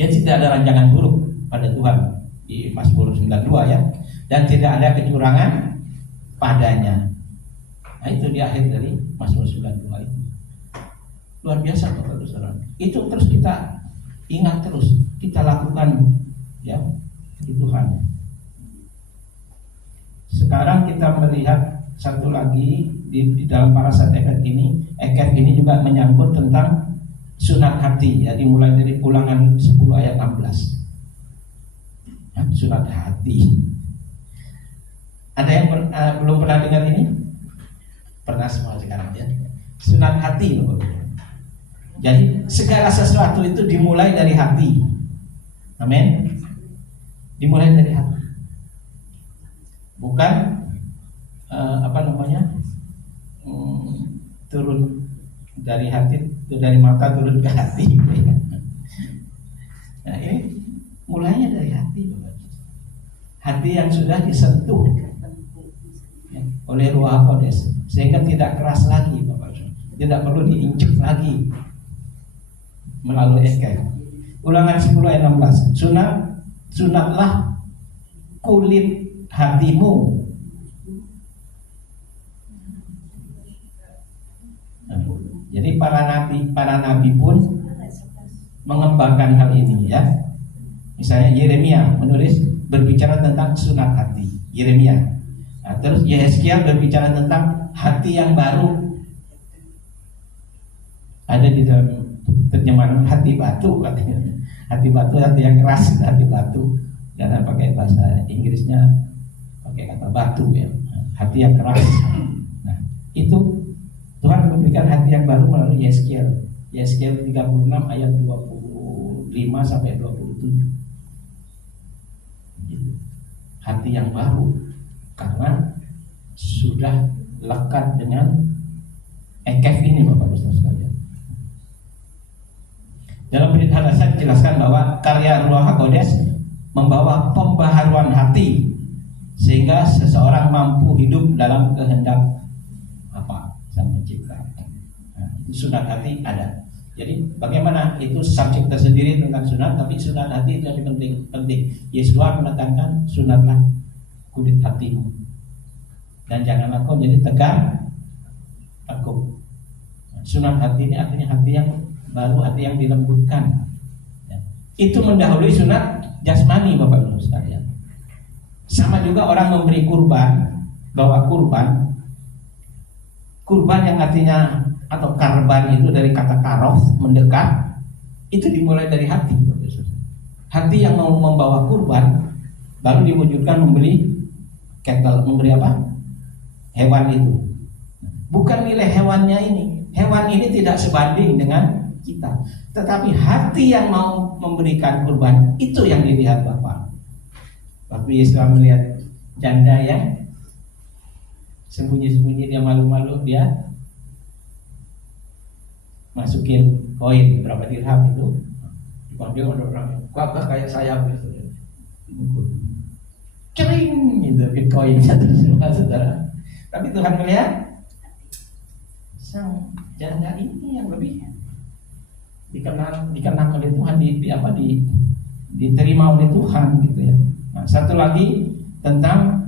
Jadi tidak ada rancangan buruk pada Tuhan di Mazmur 92 ya, dan tidak ada kecurangan padanya. Nah itu di akhir dari Mazmur 92 itu. Luar biasa Bapak Ibu Saudara. Itu terus kita ingat terus, kita lakukan ya di Tuhan. Sekarang kita melihat satu lagi di dalam parasat Ekef ini juga menyangkut tentang sunat hati ya, dimulai dari Ulangan 10 ayat 16. Ya, sunat hati. Ada yang belum pernah dengar ini? Pernah semua sekarang ya. Sunat hati loh. Jadi segala sesuatu itu dimulai dari hati. Amin. Dimulai dari hati. Bukan turun dari hati, dari mata turun ke hati. Nah ini mulainya dari hati, hati yang sudah disentuh ya, oleh Ruach HaKodes, sehingga tidak keras lagi, Bapak, tidak perlu diinjek lagi melalui Ekef. Ulangan 10 ayat 16. Sunatlah kulit hatimu. Jadi para nabi pun mengembangkan hal ini ya. Misalnya Yeremia menulis berbicara tentang sunat hati. Yeremia. Nah, terus Yehezkiel berbicara tentang hati yang baru. Ada di dalam terjemahan hati batu katanya. Hati batu, hati yang keras, hati batu. Jangan pakai bahasa Inggrisnya, pakai kata batu ya. Hati yang keras. Nah, itu Tuhan memberikan hati yang baru melalui Yehezkiel. Yehezkiel 36 ayat 25 sampai 27. Hati yang baru karena sudah lekat dengan Ekef ini Bapak Ibu sekalian. Dalam berita dasar dijelaskan bahwa karya Ruach HaKodes membawa pembaharuan hati sehingga seseorang mampu hidup dalam kehendak Sang Pencipta. Nah, sunat hati ada. Jadi bagaimana itu subjek tersendiri tentang sunat, tapi sunat hati itu lebih penting. Yesus menekankan sunatlah kulit hatimu dan janganlah kau jadi tegar takut. Sunat hati ini artinya hati yang baru, hati yang dilembutkan. Ya. Itu mendahului sunat jasmani Bapak Ibu sekalian. Sama juga orang memberi kurban, bawa kurban yang artinya atau karban itu dari kata karof, mendekat, itu dimulai dari hati. Hati yang mau membawa kurban baru diwujudkan membeli hewan itu. Bukan nilai hewannya ini. Hewan ini tidak sebanding dengan kita, tetapi hati yang mau memberikan kurban itu yang dilihat Bapak. Waktu Yesus melihat janda yang sembunyi-sembunyi, dia malu-malu, dia masukin koin berapa dirham itu, dipanggil orang, "Kakak kayak saya gitu." Kering gitu, koin satu semua saudara. Tapi Tuhan melihat sang janda ini yang lebih dikenal oleh Tuhan, diterima oleh Tuhan gitu ya. Nah, satu lagi tentang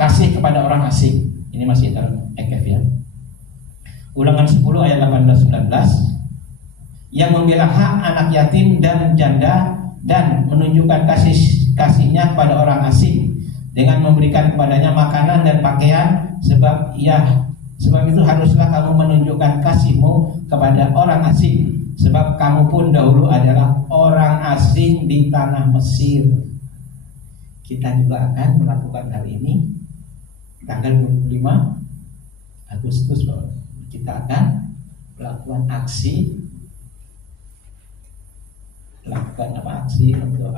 kasih kepada orang asing. Ini masih dalam Ekef ya. Ulangan 10 ayat 18-19. Yang membela hak anak yatim dan janda dan menunjukkan kasihnya kepada orang asing dengan memberikan kepadanya makanan dan pakaian, sebab itu haruslah kamu menunjukkan kasihmu kepada orang asing, sebab kamu pun dahulu adalah orang asing di tanah Mesir. Kita juga akan melakukan hal ini tanggal 25 Agustus. Kita akan melakukan aksi untuk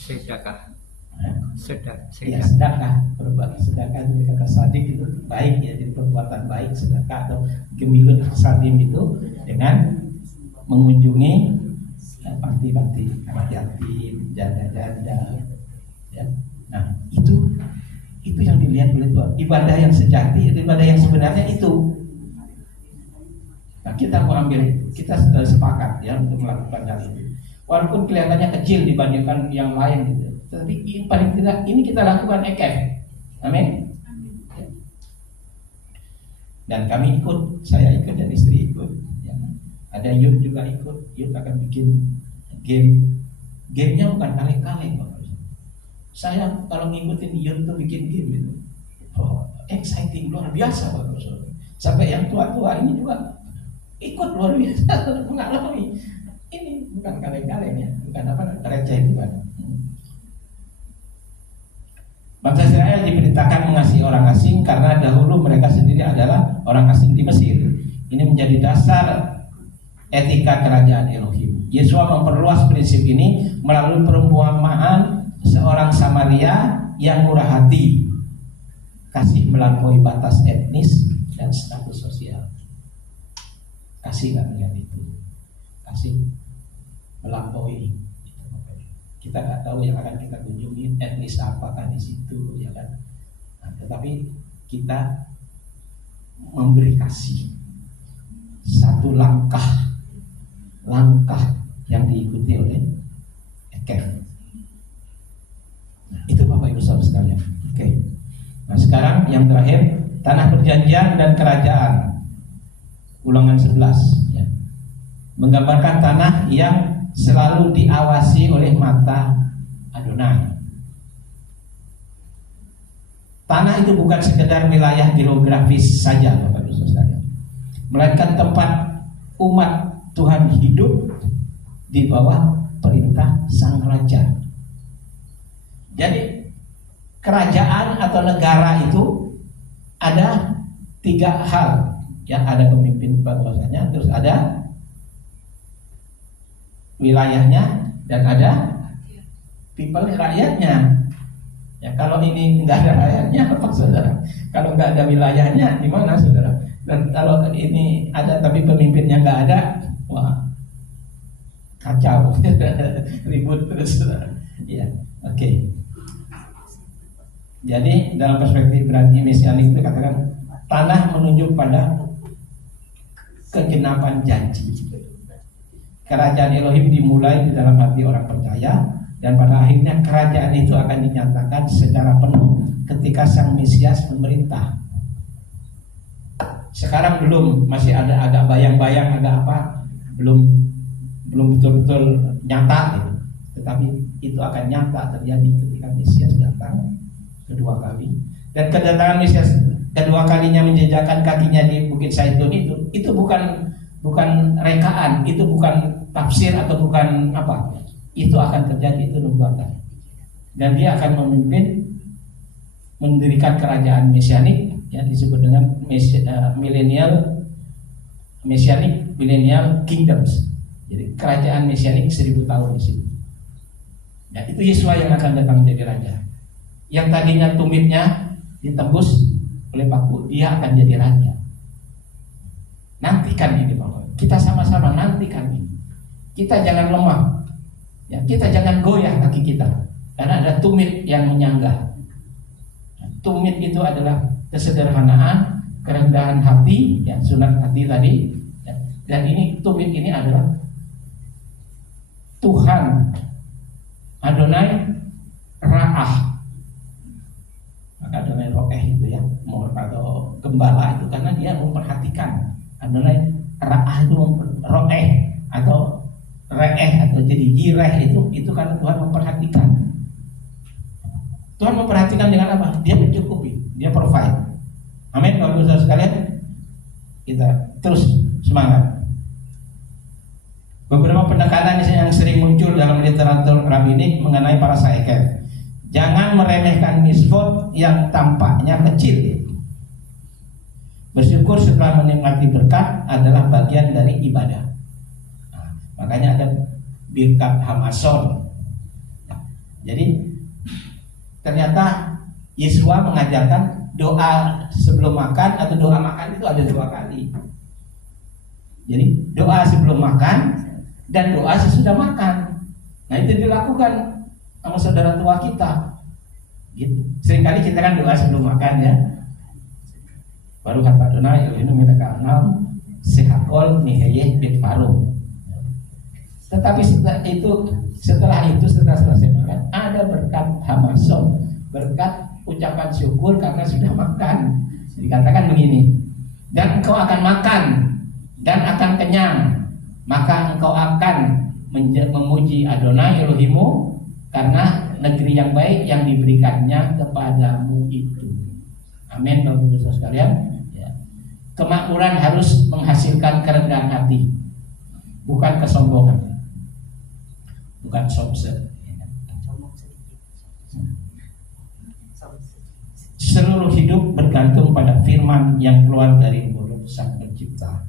sedekah. Ya sedekah, berbagi sedekah itu kata sadik itu baik ya, jadi perbuatan baik sedekah atau gemilut sadim itu dengan mengunjungi panti-panti anak yatim, janda-janda ya. Nah itu yang dilihat oleh Tuhan, ibadah yang sejati, ibadah yang sebenarnya itu. Nah kita mau ambil, kita sudah sepakat ya untuk melakukan hal itu, walaupun kelihatannya kecil dibandingkan yang lain gitu. Tapi paling tidak ini kita lakukan EKF. Amin. Dan kami ikut, saya ikut dan istri ikut ya. Ada Yud juga ikut. Yud akan bikin game. Gamenya bukan kaleng-kaleng Bapak. Saya kalau ngikutin Yud tuh bikin game itu exciting, luar biasa Bapak. Sampai yang tua-tua ini juga ikut, luar biasa mengalami. Ini bukan kaleng-kaleng ya, bukan apa receh itu kan. Bangsa Israel diperintahkan mengasihi orang asing karena dahulu mereka sendiri adalah orang asing di Mesir. Ini menjadi dasar etika kerajaan Elohim. Yesua memperluas prinsip ini melalui perumpamaan seorang Samaria yang murah hati, kasih melampaui batas etnis dan status sosial. Kasih nggak melihat itu, kasih melampaui. Kita nggak tahu yang akan kita kunjungi etnis apakah di situ ya kan. Nah, tetapi kita memberi kasih, satu langkah yang diikuti oleh EKF. Nah, itu Bapak Ibu Saudara sekalian. Oke. Nah sekarang yang terakhir, tanah perjanjian dan kerajaan. Ulangan 11 ya. Menggambarkan tanah yang selalu diawasi oleh mata Adonai. Tanah itu bukan sekedar wilayah geografis saja Bapak Ibu Saudara, melainkan tempat umat Tuhan hidup di bawah perintah Sang Raja. Jadi kerajaan atau negara itu ada 3 hal ya, ada pemimpin penguasanya, terus ada wilayahnya, dan ada people rakyatnya. Ya kalau ini nggak ada rakyatnya apa saudara? Kalau nggak ada wilayahnya gimana saudara? Dan kalau ini ada tapi pemimpinnya nggak ada, wah kacau, ribut terus saudara. Ya, oke. Jadi dalam perspektif berarti mesianik itu katakan tanah menunjuk pada kegenapan janji. Kerajaan Elohim dimulai di dalam hati orang percaya, dan pada akhirnya kerajaan itu akan dinyatakan secara penuh ketika Sang Mesias memerintah. Sekarang belum, masih ada agak bayang-bayang, agak apa, belum betul-betul nyata gitu. Tetapi itu akan nyata terjadi ketika Mesias datang kedua kali. Dan kedatangan Mesias kedua kalinya menjejakkan kakinya di Bukit Zaitun itu bukan rekaan, itu bukan tafsir atau bukan apa, itu akan terjadi, itu nubuatan. Dan dia akan memimpin, mendirikan kerajaan mesianik yang disebut dengan mesianic millennial kingdoms. Jadi kerajaan mesianik 1000 tahun di situ. Ya, itu Yesua yang akan datang menjadi raja. Yang tadinya tumitnya ditembus oleh paku, dia akan jadi raja. Nantikan ini Bapak, kita sama-sama nantikan ini. Kita jangan lemah, ya, kita jangan goyah kaki kita, karena ada tumit yang menyanggah. Tumit itu adalah kesederhanaan, kerendahan hati, ya, sunat hati tadi, ya. Dan ini tumit ini adalah Tuhan Adonai Ra'ah. Maka Adonai Ro'eh itu ya, atau gembala itu karena dia memperhatikan. Adonai Ra'ah itu Ro'eh atau Re'eh atau jadi jireh itu karena Tuhan memperhatikan. Tuhan memperhatikan dengan apa? Dia mencukupi, dia provide. Amin, Bapak Ibu sekalian. Kita terus semangat. Beberapa pendekatan yang sering muncul dalam literatur rabbinik mengenai para saeker. Jangan meremehkan mitzvot yang tampaknya kecil. Bersyukur setelah menikmati berkat adalah bagian dari ibadah. Nah, makanya ada birkat hamason. Nah, jadi ternyata Yesua mengajarkan doa sebelum makan atau doa makan itu ada 2 kali. Jadi doa sebelum makan dan doa sesudah makan. Nah itu dilakukan sama saudara tua kita. Gitu. Seringkali kita kan doa sebelum makan ya. Baru kata Adonai ini mereka enam sehakol niheye bit faro. Tetapi setelah itu setelah selesai makan ada berkat hamason, berkat ucapan syukur karena sudah makan. Dikatakan begini, dan engkau akan makan dan akan kenyang, maka engkau akan memuji Adonai Elohimu karena negeri yang baik yang diberikannya kepadamu itu. Amin, Bapak Ibu Saudara sekalian. Ya. Kemakmuran harus menghasilkan kerendahan hati, bukan kesombongan, bukan sombong. Seluruh hidup bergantung pada firman yang keluar dari mulut Sang Pencipta.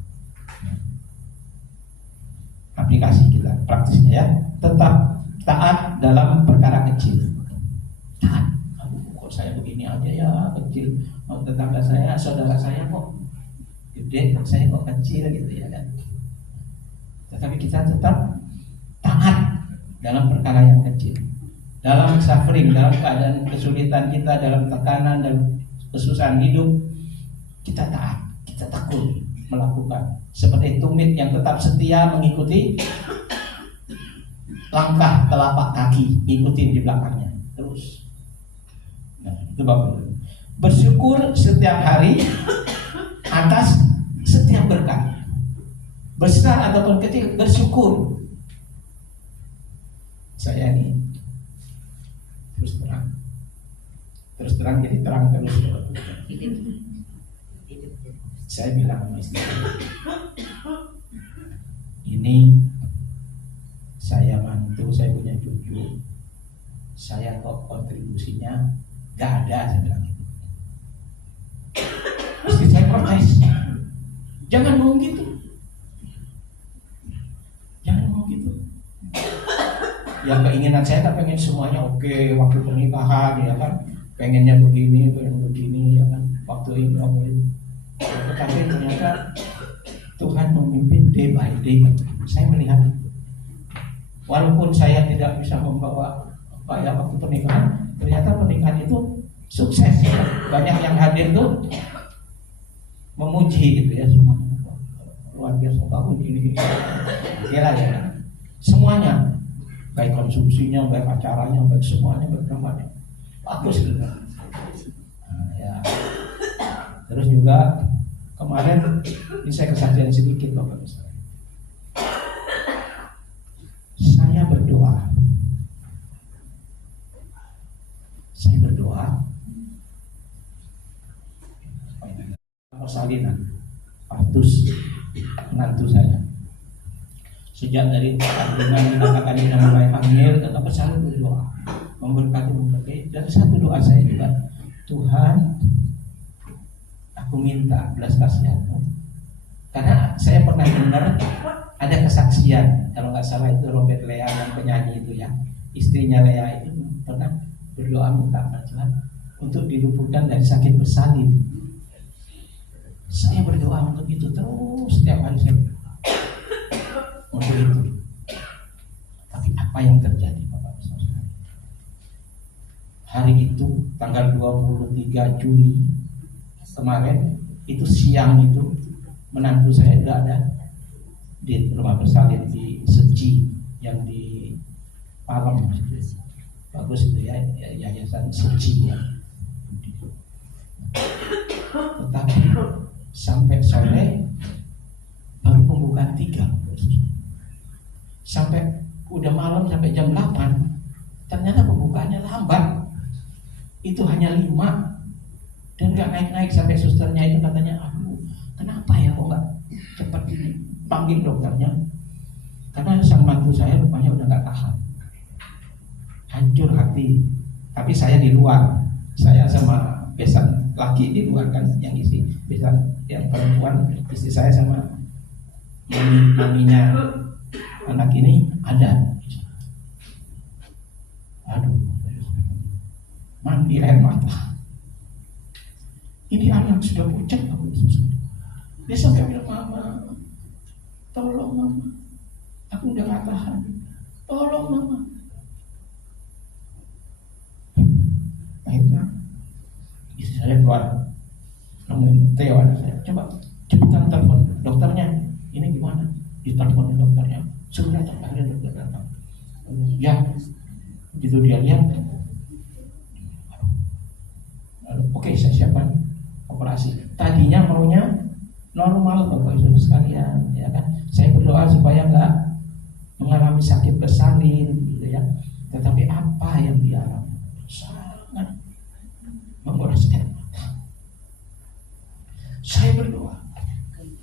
Aplikasi kita praktisnya ya, tetap taat dalam perkara kecil. Taat. Kok saya begini aja ya kecil. Tetangga saya, saudara saya kok gede, saya kok kecil gitu ya kan. Tetapi kita tetap taat dalam perkara yang kecil. Dalam suffering, dalam keadaan kesulitan kita, dalam tekanan dan kesusahan hidup, kita taat, kita takut melakukan. Seperti tumit yang tetap setia mengikuti langkah telapak kaki, ikutin di belakangnya terus. Nah, itu Bapak. Bersyukur setiap hari atas setiap berkat, besar ataupun kecil, bersyukur. Saya ini terus terang jadi terang terus. Saya bilang sama istri, ini saya mantu, saya punya cucu, saya kok kontribusinya gak ada, saya bilang gitu. Istri saya protes, jangan ngomong gitu, jangan ngomong gitu. Yang keinginan saya kan pengen semuanya oke, waktu pernikahan ya kan, pengennya begini, ya kan, waktu ini. Tetapi ternyata Tuhan memimpin day by day. Saya melihat, walaupun saya tidak bisa membawa waktu pernikahan, ternyata pernikahan itu sukses. Banyak yang hadir tuh memuji gitu ya, semua luar biasa bagus ini. Kira ya, semuanya. Baik konsumsinya, baik acaranya, baik semuanya, baik tempatnya bagus gitu. Nah, ya. Terus juga kemarin ini saya kesaksian sedikit Bapak Ibu. Saya berdoa persalinan Patus menantu saya. Sejak dari kandungan katakan ini mulai hamil, tetap selalu berdoa, memberkati. Dan satu doa saya juga, Tuhan, aku minta belas kasihan-Mu. Karena saya pernah dengar ada kesaksian, kalau nggak salah itu Robert Lea yang penyanyi itu ya, istrinya Lea itu pernah berdoa minta Tuhan untuk diluputkan dari sakit bersalin. Saya berdoa untuk itu terus setiap hari saya berdoa untuk itu. Tapi apa yang terjadi Bapak Saudara? Hari itu tanggal 23 Juli kemarin itu siang itu menantu saya sudah ada di rumah bersalin di Seji yang di Palem. Bagus itu ya, yayasan Seji ya. Tetapi sampai sore baru pembukaan 3. Sampai udah malam sampai jam 8 ternyata pembukaannya lambat. Itu hanya 5 dan gak naik-naik sampai susternya itu katanya, aduh kenapa ya kok gak cepat panggil dokternya. Karena sang mantu saya rupanya udah gak tahan, hancur hati. Tapi saya di luar, saya sama besan laki di luar kan, yang isi besan yang perempuan istri saya sama maminya anak ini ada. Aduh, mandi air mata. Ini anak sudah pucat, dia sampai bilang, mama, tolong mama, aku udah gak tahan, tolong mama. Akhirnya istri saya keluar, nemuin Theo anak saya, coba cepetan telepon dokternya, ini gimana? Ditelepon dokternya, suruh datang. Akhirnya dokter datang. Ya, begitu dia lihat, oke, saya siapkan operasi. Tadinya maunya normal Bapak Ibu sekalian, ya kan? Saya berdoa supaya nggak mengalami sakit bersalin, gitu ya. Tetapi apa yang dia alami sangat menguras air mata. Saya berdoa,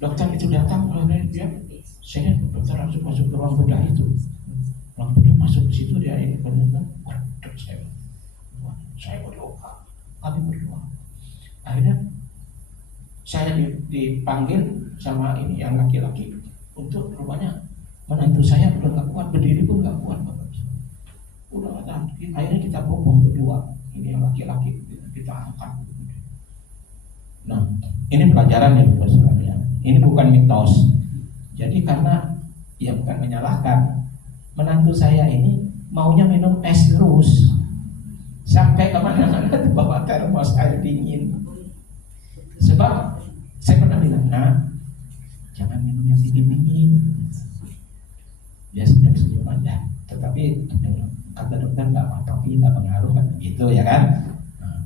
dokter itu datang, dia, saya dokter langsung masuk ke ruang bedah itu. Ruang bedah masuk ke situ, dia ini berdoa, waduh, saya berdoa, kami berdoa. Akhirnya saya dipanggil sama ini yang laki-laki untuk rupanya menantu saya udah nggak kuat, berdiri pun nggak kuat, udah nggak tahan. Akhirnya kita bopong berdua, ini yang laki-laki kita angkat. Nah, ini pelajaran ya Bapak sekalian. Ini bukan mitos. Jadi karena ya bukan menyalahkan, menantu saya ini maunya minum es terus sampai kemana-mana bawa termos air dingin. Sebab saya pernah bilang, nah, jangan minum yang dingin-dingin. Dia senyum-senyum aja. Tetapi kata dokter nggak apa-apa, nggak pengaruh kan, gitu ya kan? Nah,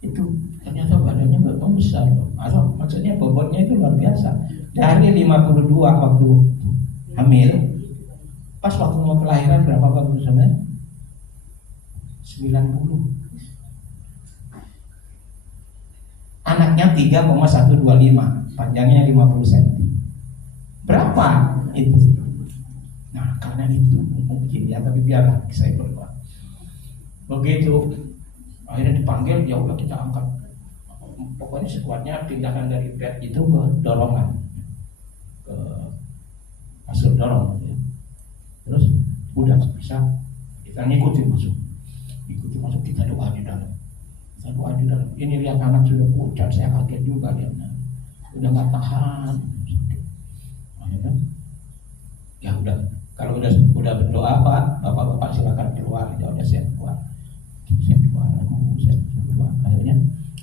itu ternyata badannya memang besar. Atau maksudnya bobotnya itu luar biasa. Dari 52 waktu hamil, pas waktu mau kelahiran berapa waktu sebenarnya? 90. Anaknya 3,125, panjangnya 50 cm. Berapa itu? Nah, karena itu mungkin ya, tapi biarlah saya berdoa. Begitu akhirnya dipanggil, ya udah kita angkat. Pokoknya sekuatnya tindakan dari bed itu ke dorongan, ke kasur dorong. Ya. Terus udah bisa kita ngikutin masuk, kita doa di dalam. Ini lihat anak sudah pucat, saya kaget juga lihatnya, udah nggak tahan. Akhirnya, ya udah, kalau udah berdoa Pak, bapak-bapak silakan keluar. Ya udah saya keluar. Akhirnya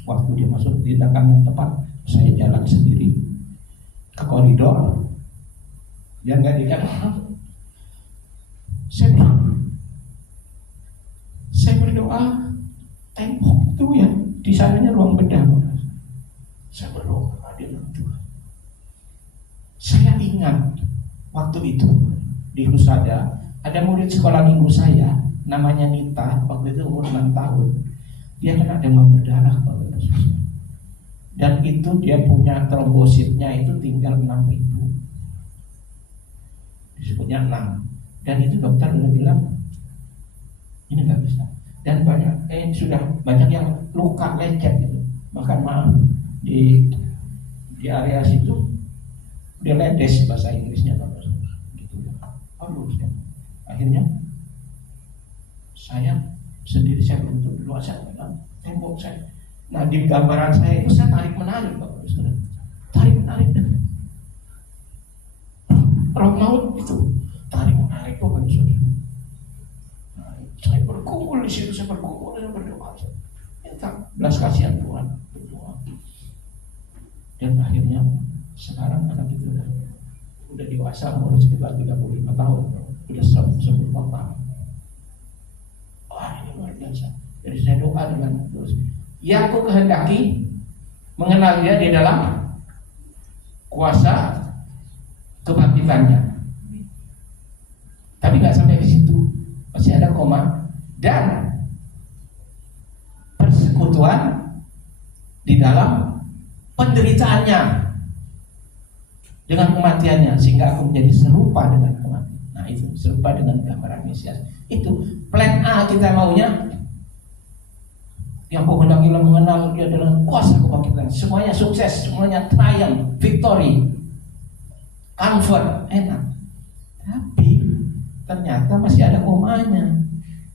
waktu dia masuk tindakan yang tepat, saya jalan sendiri ke koridor. Dia nggak dikatakan. Saya berdoa. Tembok itu ya, di sananya ruang bedah. Saya berdoa, saya ingat waktu itu di Husada ada murid sekolah minggu saya, namanya Nita, waktu itu umur 6 tahun. Dia kena demam berdarah, dan itu dia punya trombositnya itu tinggal 6.000, disebutnya 6. Dan itu dokter udah bilang ini nggak bisa. Dan sudah banyak yang luka lecet gitu. Bahkan maaf di area situ dia ledes bahasa Inggrisnya gitu. Akhirnya saya sendiri, saya bentuk dulu, saya bilang tembok saya. Nah di gambaran saya itu saya tarik menarik Bapak Saudara. Tarik menarik dan roh maut itu tarik menarik Bapak Saudara. Saya berkumpul di situ, saya berkumpul dan berdoa, minta belas kasihan Tuhan, berdoa. Dan akhirnya sekarang anak itu udah dewasa, umur sekitar 35 tahun, udah sembuh total. Wah, ini luar biasa. Jadi saya doa dengan terus. Yang ku kehendaki mengenal dia di dalam kuasa kebangkitannya. Tapi nggak sampai di situ. Masih ada koma, dan persekutuan di dalam penderitaannya dengan kematiannya, sehingga aku menjadi serupa dengan kematian. Nah itu serupa dengan gambaran Mesias. Itu plan A, kita maunya yang kehendakilah mengenal dia dalam kuasa kebangkitan, semuanya sukses, semuanya triumph, victory, comfort, enak. Tapi ternyata masih ada komanya.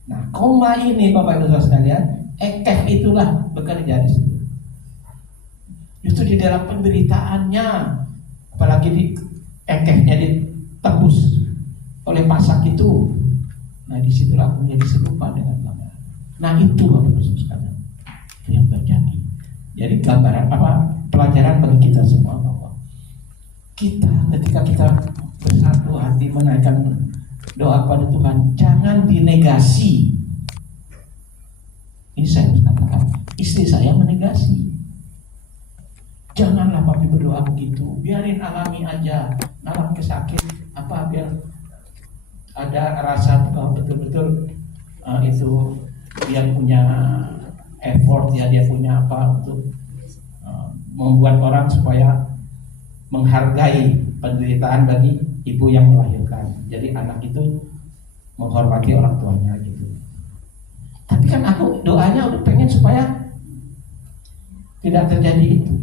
Nah, koma ini Bapak Ibu sekalian, Ekef itulah bekerja di situ. Justru di dalam penderitaannya, apalagi di ekefnya ditebus oleh pasak itu, nah disitulah aku menjadi serupa dengan Bapa. Nah itu Bapak Ibu sekalian yang terjadi. Jadi gambaran pelajaran bagi kita semua bahwa kita ketika kita bersatu hati menaikkan doa pada Tuhan, jangan dinegasi. Ini saya harus katakan, istri saya menegasi. Janganlah papi berdoa begitu, biarin alami aja, alami kesakit, biar ada rasa betul-betul itu dia punya effort ya, dia punya untuk membuat orang supaya menghargai penderitaan bagi ibu yang melahirkan. Jadi anak itu menghormati orang tuanya gitu. Tapi kan aku doanya udah pengen supaya tidak terjadi itu.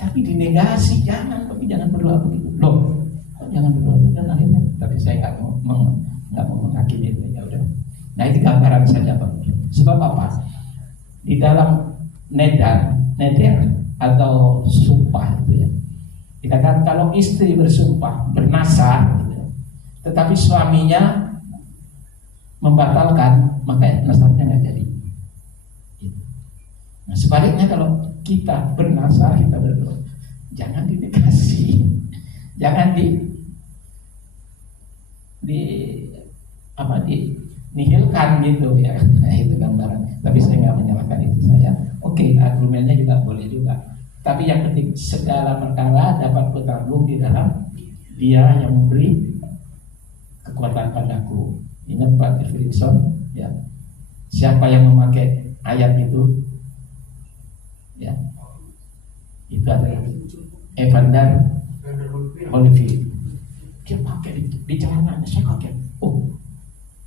Tapi dinegasi, jangan berdoa begitu. Loh, jangan berdoa dan akhirnya. Tapi saya nggak mau menghakimi itu, ya udah. Nah itu gambaran saja Pak. Sebab apa? Di dalam neder atau sumpah itu ya. Dikatakan kalau istri bersumpah bernasar, gitu, tetapi suaminya membatalkan, maka nasarnya nggak jadi. Nah sebaliknya kalau kita bernasar, kita berdoa, jangan dinegasi, jangan dinihilkan gitu ya. Nah, itu gambaran. Tapi saya nggak menyalahkan itu saya. Oke, argumennya juga boleh juga. Tapi yang penting segala perkara dapat bertanggung di dalam Dia yang memberi kekuatan padaku. Ingat Pak Tirfilson ya. Siapa yang memakai ayat itu? Ya. Itu adalah Evander Holyfield. Dia pakai di celananya, saya kaget. Oh,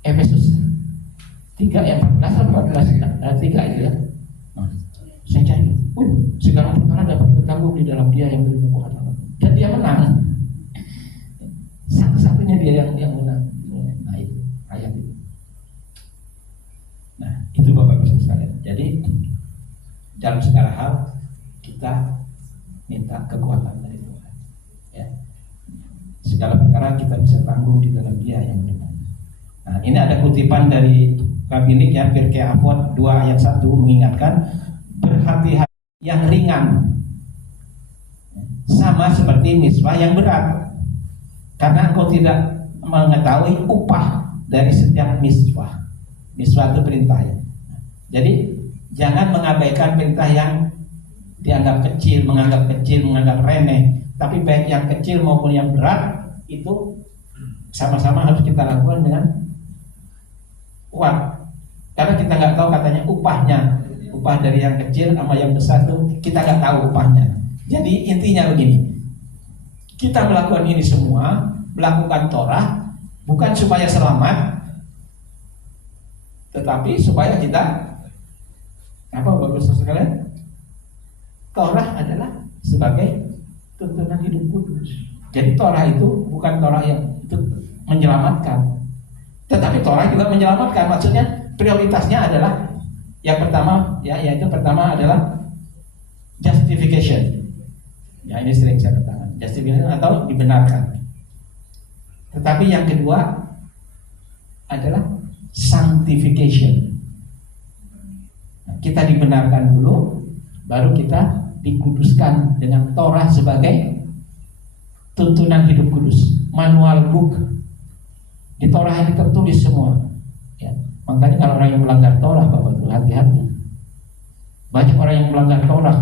Efesus 3 ayat 14 3 itu ya. Nah, saya cari. Segala perkara dapat bertanggung di dalam Dia yang beri kekuatan. Dan dia menang. Satu-satunya dia yang menang. Nah itu ayat itu. Nah itu Bapak Ibu sekalian. Jadi dalam segala hal kita minta kekuatan dari Tuhan. Ya. Segala perkara kita bisa tanggung di dalam Dia yang menang. Nah ini ada kutipan dari Rabinik ya, Pirkei Avot 2 ayat 1 mengingatkan, berhati-hati yang ringan sama seperti miswah yang berat, karena engkau tidak mengetahui upah dari setiap miswah. Miswah itu perintah ya. Jadi jangan mengabaikan perintah yang dianggap kecil, menganggap remeh. Tapi baik yang kecil maupun yang berat itu sama-sama harus kita lakukan dengan kuat. Karena kita nggak tahu katanya upahnya. Upah dari yang kecil sama yang besar tuh kita nggak tahu upahnya. Jadi intinya begini, kita melakukan ini semua, melakukan Torah bukan supaya selamat, tetapi supaya kita Bapak sekalian, Torah adalah sebagai tuntunan hidup kudus. Jadi Torah itu bukan Torah yang itu menyelamatkan, tetapi Torah juga menyelamatkan. Maksudnya prioritasnya adalah yang pertama, yaitu pertama adalah justification. Ya ini sering saya katakan, justification atau dibenarkan. Tetapi yang kedua adalah sanctification. Nah, kita dibenarkan dulu, baru kita dikuduskan dengan Torah sebagai tuntunan hidup kudus, manual book. Di Torah ini tertulis semua. Ya. Makanya kalau orang yang melanggar Torah, Bapak Ibu hati-hati. Banyak orang yang melanggar Torah,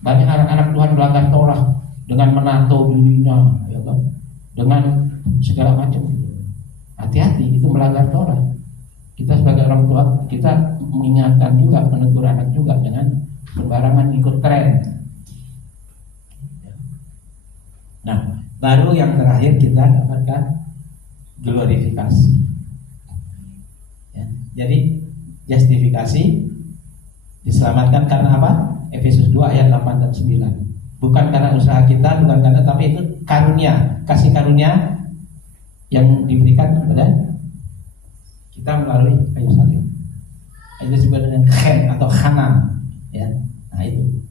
banyak anak-anak Tuhan melanggar Torah dengan menato dirinya, ya kan? Dengan segala macam. Hati-hati, itu melanggar Torah. Kita sebagai orang tua, kita mengingatkan juga, menegur anak juga jangan sembarangan ikut tren. Nah, baru yang terakhir kita dapatkan glorifikasi. Ya, jadi justifikasi diselamatkan karena apa? Efesus 2 ayat 8 dan 9. Bukan karena usaha kita, bukan karena, tapi itu karunia, kasih karunia yang diberikan kepada kita melalui kayu salib. Itu disebut dengan khen atau khanan, ya. Nah itu.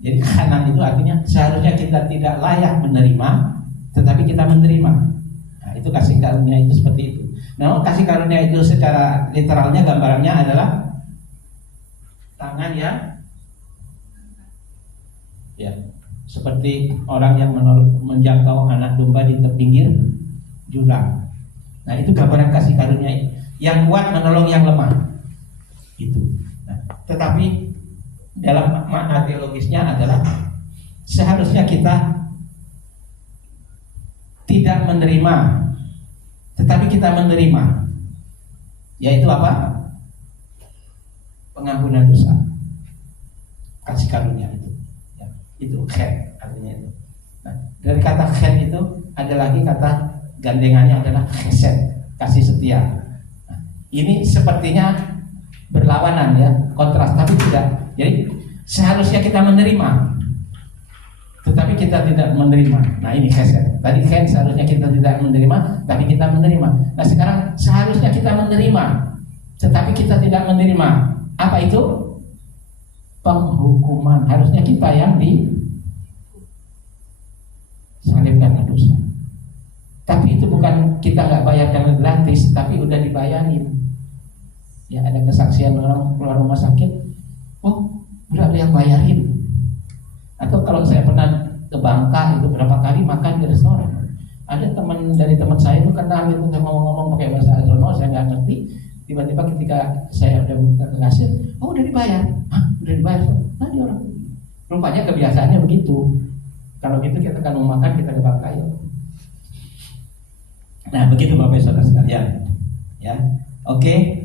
Jadi khanan itu artinya seharusnya kita tidak layak menerima, tetapi kita menerima. Nah itu kasih karunia itu seperti itu. Nah kasih karunia itu secara literalnya gambarannya adalah tangan ya seperti orang yang menjangkau anak domba di pinggir jurang. Nah itu gambaran kasih karunia yang kuat menolong yang lemah. Itu. Nah, tetapi dalam makna teologisnya adalah seharusnya kita tidak menerima, tetapi kita menerima, yaitu apa? Pengampunan dosa, kasih karunia itu, ya, itu khen artinya itu. Nah, dari kata khen itu ada lagi kata gandengannya adalah chesed, kasih setia. Nah, ini sepertinya berlawanan ya, kontras, tapi tidak. Jadi seharusnya kita menerima, tetapi kita tidak menerima. Nah ini chesed. Tadi khen seharusnya kita tidak menerima, tapi kita menerima. Nah sekarang seharusnya kita menerima, tetapi kita tidak menerima. Apa itu? Penghukuman. Harusnya kita yang disalib karena dosa. Tapi itu bukan kita nggak bayar karena gratis, tapi udah dibayarin. Ya ada kesaksian orang keluar rumah sakit, oh udah ada yang bayarin. Atau kalau saya pernah ke Bangka itu berapa kali makan di restoran, ada dari teman saya itu kenal itu ngomong-ngomong pakai bahasa Arab, saya nggak ngerti. Tiba-tiba ketika saya udah buka ke kasir, oh udah dibayar, udah dibayar. Tadi orang rupanya kebiasaannya begitu. Kalau gitu kita kan mau makan kita ke Bangka ya. Nah begitu Bapak Saudara sekalian, ya oke.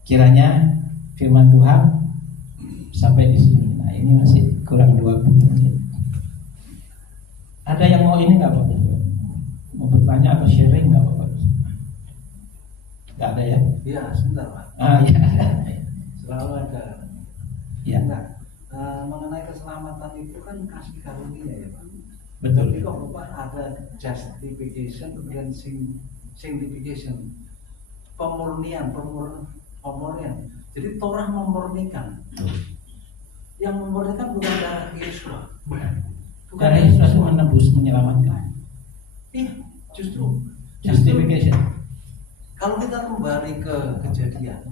Kiranya firman Tuhan sampai di sini. Nah ini masih kurang 20 menit. Ada yang mau ini nggak Bapak? Mau bertanya atau sharing nggak Bapak? Nggak ada ya? Iya, sebentar Pak. Ya. Selalu ada. Ya. Nah, mengenai keselamatan itu kan kasih karunia ya Pak. Betul. Jadi kok Bapak ada justification kemudian sanctification, pemurnian. Jadi Torah memurnikan. Yang memurnikan bukan darah Yesus. Darah Yesus itu menebus, menyelamatkan. Iya, justru Justification. Kalau kita kembali ke kejadian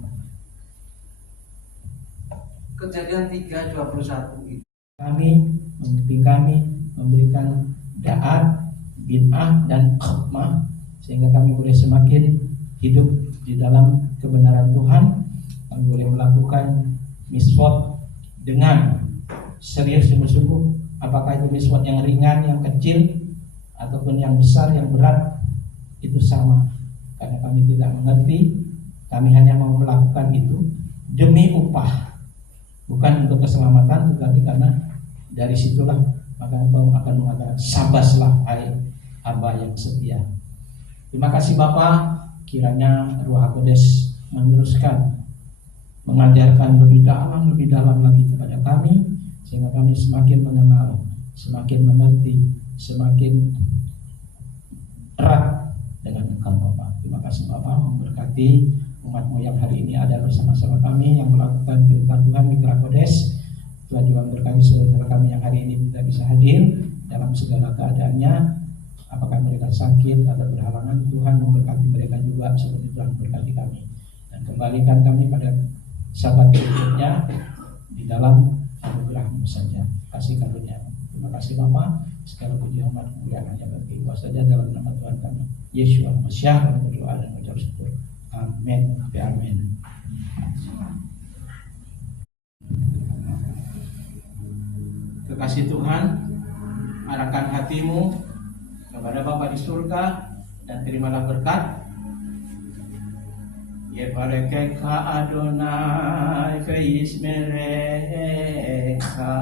3:21 itu. Kami memberikan da'at, bid'ah dan khutmah sehingga kami boleh semakin hidup di dalam kebenaran Tuhan. Kami boleh melakukan miswot dengan serius sungguh-sungguh. Apakah itu miswot yang ringan, yang kecil, ataupun yang besar, yang berat, itu sama. Karena kami tidak mengerti, kami hanya mau melakukan itu demi upah, bukan untuk keselamatan, tetapi karena dari situlah maka engkau akan mengatakan sabaslah hai hamba yang setia. Terima kasih Bapak, kiranya Ruh Kudus meneruskan mengajarkan lebih dalam lagi kepada kami, sehingga kami semakin mengenal, semakin mengerti, semakin erat dengan Engkau Bapak. Terima kasih Bapak, memberkati umatmu yang hari ini ada bersama-sama kami yang melakukan perintah Tuhan Mitra Kodes. Tuhan juga memberkati saudara kami yang hari ini tidak bisa hadir dalam segala keadaannya. Apakah mereka sakit atau berhalangan, Tuhan memberkati mereka juga seperti Tuhan memberkati kami. Dan kembalikan kami pada sahabat berikutnya di dalam anugerah-Mu saja, kasih karunia. Terima kasih Bapa, segala puji hormat kemuliaan hanya bagi Engkau saja dalam nama Tuhan kami Yesus Mesias, kami berdoa dan mengucap syukur. Amin. Amin. Kekasih Tuhan, arahkan hatimu kepada Bapa di surga dan terimalah berkat. Yevarekeka Adonai ve'yismerecha,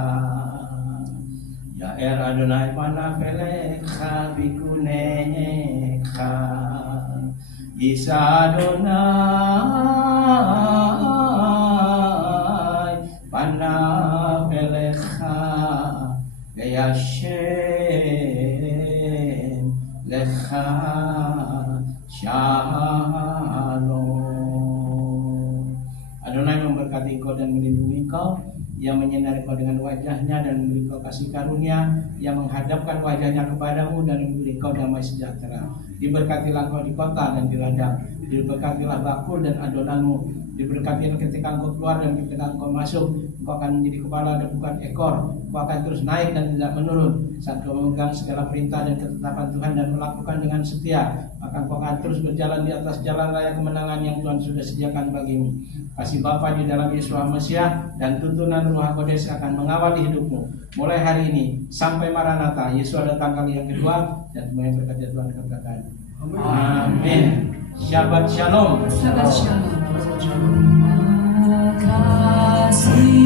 Ya'er Adonai panavelecha bikunecha, Isa Adonai panavelecha ve'yashem lecha shalom. engkau dan melindungi engkau. Ia menyinari engkau dengan wajahnya dan memberi engkau kasih karunia. Ia menghadapkan wajahnya kepadamu dan memberi engkau damai sejahtera. Diberkatilah engkau di kota dan di ladang. Diberkatilah bakul dan adonanmu. Diberkatilah ketika engkau keluar dan ketika engkau masuk. Engkau akan menjadi kepala dan bukan ekor. Engkau akan terus naik dan tidak menurun. Saat kau memegang segala perintah dan ketetapan Tuhan dan melakukan dengan setia, maka engkau akan terus berjalan di atas jalan raya kemenangan yang Tuhan sudah sediakan bagimu. Kasih Bapa di dalam Yesus Mesias dan tuntunan Ruh Kudus akan mengawali hidupmu mulai hari ini sampai Maranatha. Yesus datang kali yang kedua, dan semua yang berkat Tuhan katakan amin. Shabbat shalom. Shabbat shalom. Makasih